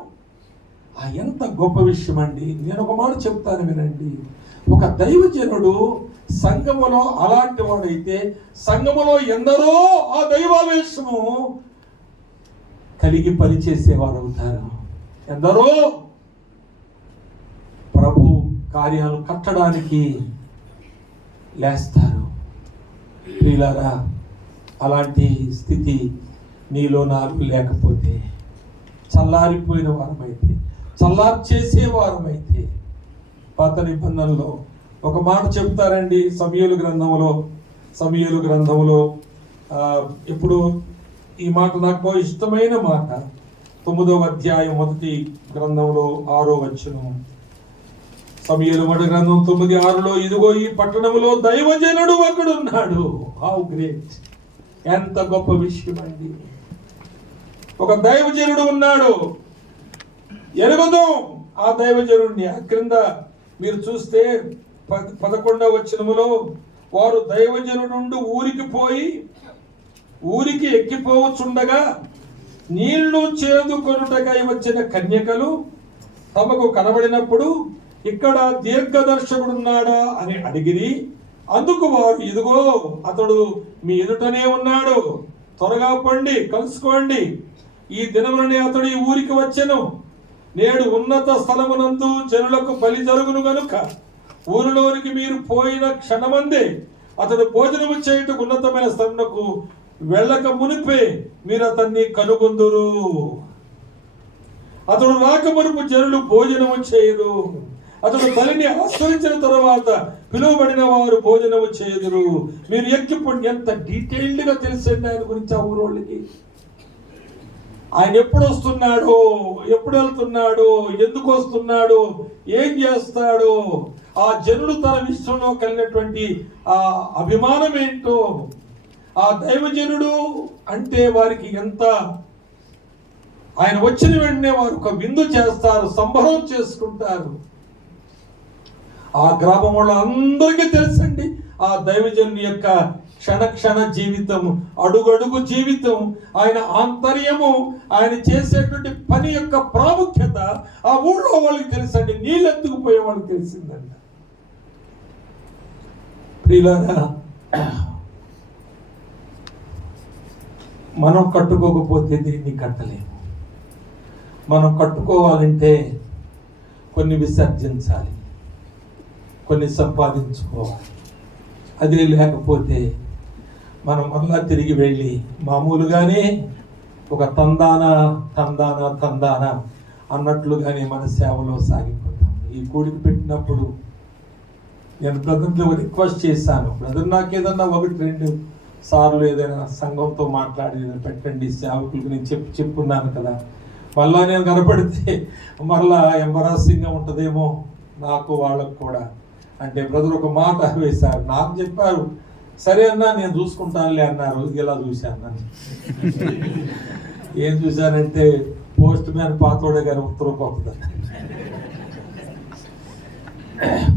ఎంత గొప్ప విషయం అండి. నేను ఒక మాట చెప్తాను వినండి. ఒక దైవజనుడు సంఘములో అలాంటి వాడైతే సంఘములో ఎందరో ఆ దైవావేశము కలిగి పనిచేసేవారు అవుతారు. ఎందరో ప్రభు కార్యాలు కట్టడానికి లేస్తారు. ప్రియులారా, అలాంటి స్థితి నీలో నాకు లేకపోతే, చల్లారిపోయిన వారమైతే, చల్లార్చేసే వారమైతే, పాత నిబంధనలో ఒక మాట చెప్తారండి. సమూయేలు గ్రంథంలో ఇప్పుడు ఈ మాట నాకు బాగా ఇష్టమైన మాట. 9వ అధ్యాయం 1 గ్రంథంలో 6వ వచనం. సమూయేలు మొదటి గ్రంథం 9:6లో, ఇదిగో ఈ పట్టణంలో దైవజనుడు ఒకడున్నాడు. How great! ఎంత గొప్ప విషయం అండి. ఒక దైవజనుడు ఉన్నాడు. ఎరుగుదాం ఆ దైవజనుడిని. ఆ క్రింద మీరు చూస్తే 11వ వచనములో, వారు దైవజనుడు ఊరికి ఎక్కిపోవచ్చుండగా నీళ్లు చేదుకొనుటకై వచ్చిన కన్యకలు తమకు కనబడినప్పుడు, ఇక్కడ దీర్ఘదర్శకుడున్నాడా అని అడిగిరి. అందుకు వారు, ఇదిగో అతడు మీ ఎదుటనే ఉన్నాడు, త్వరగా పండి కలుసుకోండి. ఈ దినముననే అతడు ఈ ఊరికి వచ్చెను. నేడు ఉన్నత స్థలమునందు జనులకు బలి జరుగును గనుక ఊరిలోనికి మీరు పోయిన క్షణమందే అతడు భోజనము చేయుటకు ఉన్నతమైన స్థలమునకు వెళ్ళక మునిపే మీరు అతన్ని కనుగొందురు. అతడు రాక మునుపు జనులు భోజనము చేయరు. అతడు బలిని ఆస్వాదించిన తర్వాత పిలువబడిన వారు భోజనము చేయుదురు. మీరు ఎక్కిపోండి. ఎంత డీటెయిల్డ్ గా తెలిసింది ఆయన గురించి ఆ ఊరోళ్ళకి. ఆయన ఎప్పుడు వస్తున్నాడో, ఎప్పుడు వెళ్తున్నాడో, ఎందుకు వస్తున్నాడో, ఏం చేస్తాడో, ఆ జనులు తన విషయంలో కలిగినటువంటి ఆ అభిమానం ఏంటో, ఆ దైవజనుడు అంటే వారికి ఎంత, ఆయన వచ్చిన వెంటనే వారు ఒక విందు చేస్తారు, సంబరం చేసుకుంటారు. ఆ గ్రామం వాళ్ళ అందరికీ తెలుసండి ఆ దైవజనుని యొక్క క్షణ జీవితం, అడుగడుగు జీవితం, ఆయన ఆంతర్యము, ఆయన చేసేటువంటి పని యొక్క ప్రాముఖ్యత ఆ ఊళ్ళో వాళ్ళకి తెలుసండి. నీళ్ళు ఎత్తుకుపోయే వాళ్ళకి తెలిసిందండి. ప్రియులారా, మనం కట్టుకోకపోతే దీన్ని కట్టలేము. మనం కట్టుకోవాలంటే కొన్ని విసర్జించాలి, కొన్ని సంపాదించుకోవాలి. అదే లేకపోతే మనం మళ్ళా తిరిగి వెళ్ళి మామూలుగానే ఒక తందాన అన్నట్లుగానే మన సేవలో సాగిపోతాం. ఈ కూడికి పెట్టినప్పుడు నేను బ్రదర్లో రిక్వెస్ట్ చేశాను, బ్రదర్ నాకు ఏదన్నా 1-2 సార్లు ఏదైనా సంఘంతో మాట్లాడి పెట్టండి సేవకులకు, నేను చెప్పున్నాను కదా. మళ్ళా నేను కనపడితే మళ్ళా ఎంబరాసింగ్గా ఉంటుందేమో నాకు వాళ్ళకు కూడా అంటే బ్రదర్ ఒక మాట వేశారు. నాకు చెప్పారు, సరే అన్నా నేను చూసుకుంటానులే అన్నారు. ఇలా చూశాను. నన్ను ఏం చూశానంటే పోస్ట్ మ్యాన్ పాతోడే గారి ఉత్తరం కొత్తది.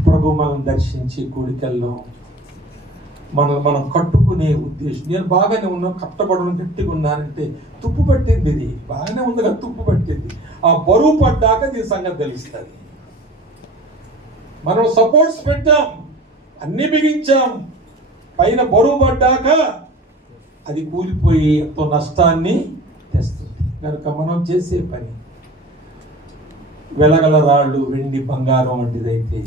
ప్రభు మనం దర్శించి కూడికల్లో మనం కట్టుకునే ఉద్దేశం. నేను బాగానే ఉన్నాను, కట్టబడడం గట్టిగా ఉన్నానంటే తుప్పు పట్టింది. ఇది బాగానే ఉంది కదా, తుప్పు పట్టింది. ఆ బరువు పడ్డాక దీని సంగతి తెలుస్తుంది. మనం సపోర్ట్స్ పెట్టాం, అన్ని బిగించాం, పైన బరువు పడ్డాక అది కూలిపోయి ఎంతో నష్టాన్ని తెస్తుంది. కనుక మనం చేసే పని వెలగల రాళ్ళు, వెండి, బంగారం వంటిదైతే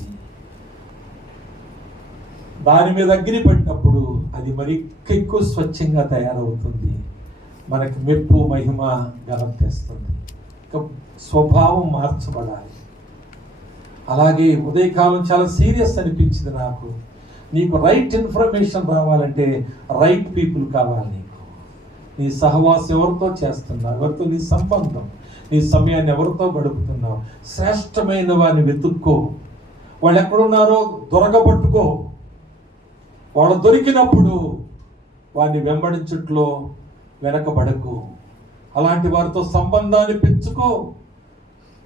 దాని మీద అగ్ని పడినప్పుడు అది మరి ఎక్కువ స్వచ్ఛంగా తయారవుతుంది, మనకి మెప్పు, మహిమ, ఘనత తెస్తుంది. స్వభావం మార్చబడాలి. అలాగే ఉదయకాలం చాలా సీరియస్ అనిపించింది నాకు. నీకు రైట్ ఇన్ఫర్మేషన్ రావాలంటే రైట్ పీపుల్ కావాలి. నీకు నీ సహవాసం ఎవరితో చేస్తున్నావు, ఎవరితో నీ సంబంధం, నీ సమయాన్ని ఎవరితో గడుపుతున్నావు, శ్రేష్టమైన వారిని వెతుక్కో. వాళ్ళు ఎక్కడున్నారో దొరకబట్టుకో. వాళ్ళు దొరికినప్పుడు వారిని వెంబడించుట్లో వెనకబడకు. అలాంటి వారితో సంబంధాన్ని పెంచుకో.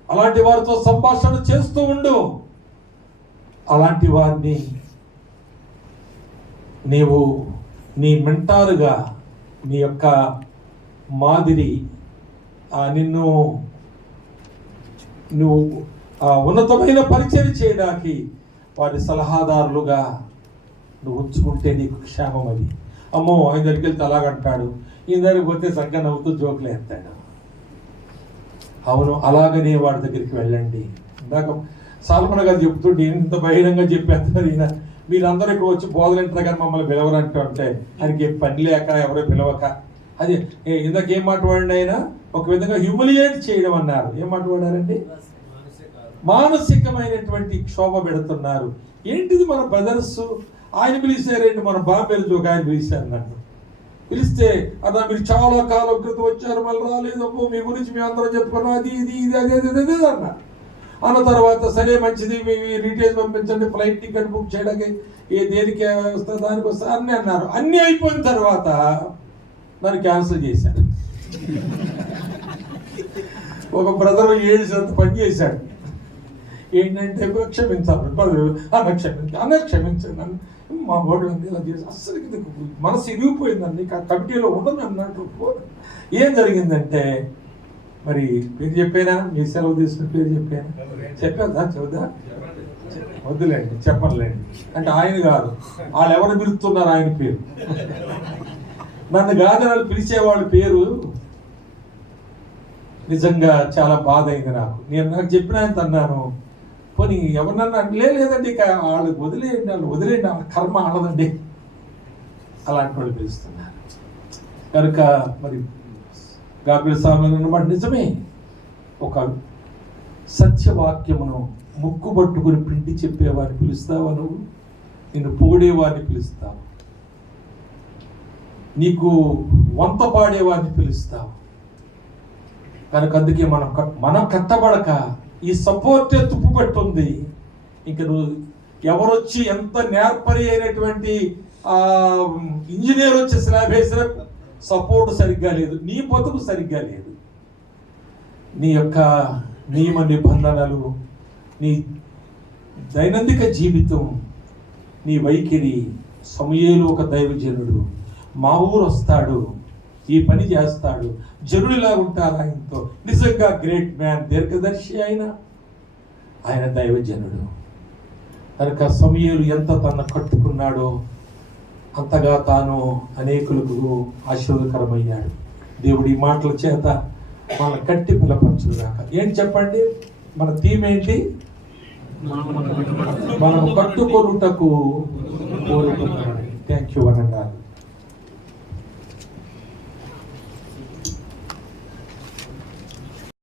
అలాంటి వారితో సంభాషణ చేస్తూ ఉండు. అలాంటి వారిని నీవు నీ మెంటారుగా, నీ యొక్క మాదిరి, నువ్వు ఉన్నతమైన పరిచయం చేయడానికి వారి సలహాదారులుగా నువ్వు ఉంచుకుంటే నీకు క్షేమం. అది అమ్మో ఆయన దగ్గరికి వెళ్తే అలాగంటాడు, ఈయన దగ్గరికి పోతే సంఖ్య నవ్వుతూ జోకులు వేస్తాడు. అవును, అలాగనే వాడి దగ్గరికి వెళ్ళండి. ఇందాక సాల్మన్ గారు చెప్తుంటే ఇంత బహిరంగ చెప్పేస్తారు ఈయన, మీరందరూ ఇక్కడ వచ్చి బోధలంటారు కానీ మమ్మల్ని పిలవరంటూ అంటే ఆయనకి పని లేక ఎవరో పిలవక. అది ఇందాక ఏం మాట్లాడండి, ఆయన ఒక విధంగా హ్యూమిలియేట్ చేయడం అన్నారు. ఏం మాట్లాడారండి? మానసికమైనటువంటి క్షోభ పెడుతున్నారు. ఏంటిది మన బ్రదర్స్, ఆయన పిలిచారేంటి, మన బాంబేలు జోక ఆయన పిలిచారు నన్ను. పిలిస్తే అన్నా మీరు చాలా కాలం క్రితం వచ్చారు, మళ్ళీ రాలేదు, అబ్బో మీ గురించి మేము అందరం చెప్పుకున్నాం, అది ఇది ఇది అదే అదే అన్న. అన్న తర్వాత సరే మంచిది, మీ డీటెయిల్స్ పంపించండి, ఫ్లైట్ టికెట్ బుక్ చేయడానికి దేనికి వస్తా దానికి వస్తా అన్నీ అన్నారు. అన్నీ అయిపోయిన తర్వాత నన్ను క్యాన్సిల్ చేశారు. ఒక బ్రదర్ 7 శాతం పని చేశాడు. ఏంటంటే క్షమించాలి, క్షమించండి మా వాడు ఇలా చేసి అస్సలు మనసు ఇరిగిపోయిందండి. కమిటీలో ఉండదు అన్నట్టు. ఏం జరిగిందంటే మరి పేరు చెప్పానా, మీ సెలవు తీసుకుని పేరు చెప్పాదా చెబుదా? వద్దులేండి, చెప్పనులేండి. అంటే ఆయన కాదు, వాళ్ళు ఎవరు పిలుస్తున్నారు ఆయన పేరు. నన్ను కాదు వాళ్ళు పిలిచేవాళ్ళ పేరు. నిజంగా చాలా బాధ అయింది నాకు చెప్పిన ఆయన అన్నాను, పోనీ ఎవరన్నా లేదండి ఇక వాళ్ళు వదిలేయండి వాళ్ళ కర్మ ఆడదండి, అలాంటి వాళ్ళు పిలుస్తున్నారు. కనుక మరి గాబ్రియల్ స్వామి అన్నమాట నిజమే. ఒక సత్యవాక్యమును ముక్కు పట్టుకుని పిండి చెప్పేవారిని పిలుస్తావా నువ్వు? నిన్ను పొగిడేవారిని పిలుస్తావు, నీకు వంత పాడేవారిని పిలుస్తావు. కనుక అందుకే మనం కట్టబడక ఈ సపోర్టే తుప్పు పట్టుంది. ఇంక నువ్వు ఎవరొచ్చి ఎంత నేర్పరి అయినటువంటి ఇంజనీర్ వచ్చి స్లాబ్ వేసిన సపోర్ట్ సరిగ్గా లేదు, నీ బతుకు సరిగ్గా లేదు. నీ యొక్క నియమ నిబంధనలు, నీ దైనందిక జీవితం, నీ వైఖరి. సమూయేలు ఒక దైవజనుడు, మా ఊరు వస్తాడు, ఈ పని చేస్తాడు, జనుడిలా ఉంటారు ఆయనతో. నిజంగా గ్రేట్ మ్యాన్, దీర్ఘదర్శి ఆయన దైవజనుడు. కనుక సమూయేలు ఎంత తన కట్టుకున్నాడో అంతగా తాను అనేకులకు ఆశీర్వాదకరమయ్యాడు. దేవుడి మాటల చేత మన కట్టి పిలపరచుగాక. ఏంటి చెప్పండి, మన థీమ్ ఏంటి? మనం కట్టుకొనుటకు కోరుకుంటున్నాడు. థ్యాంక్ యూ అనండి.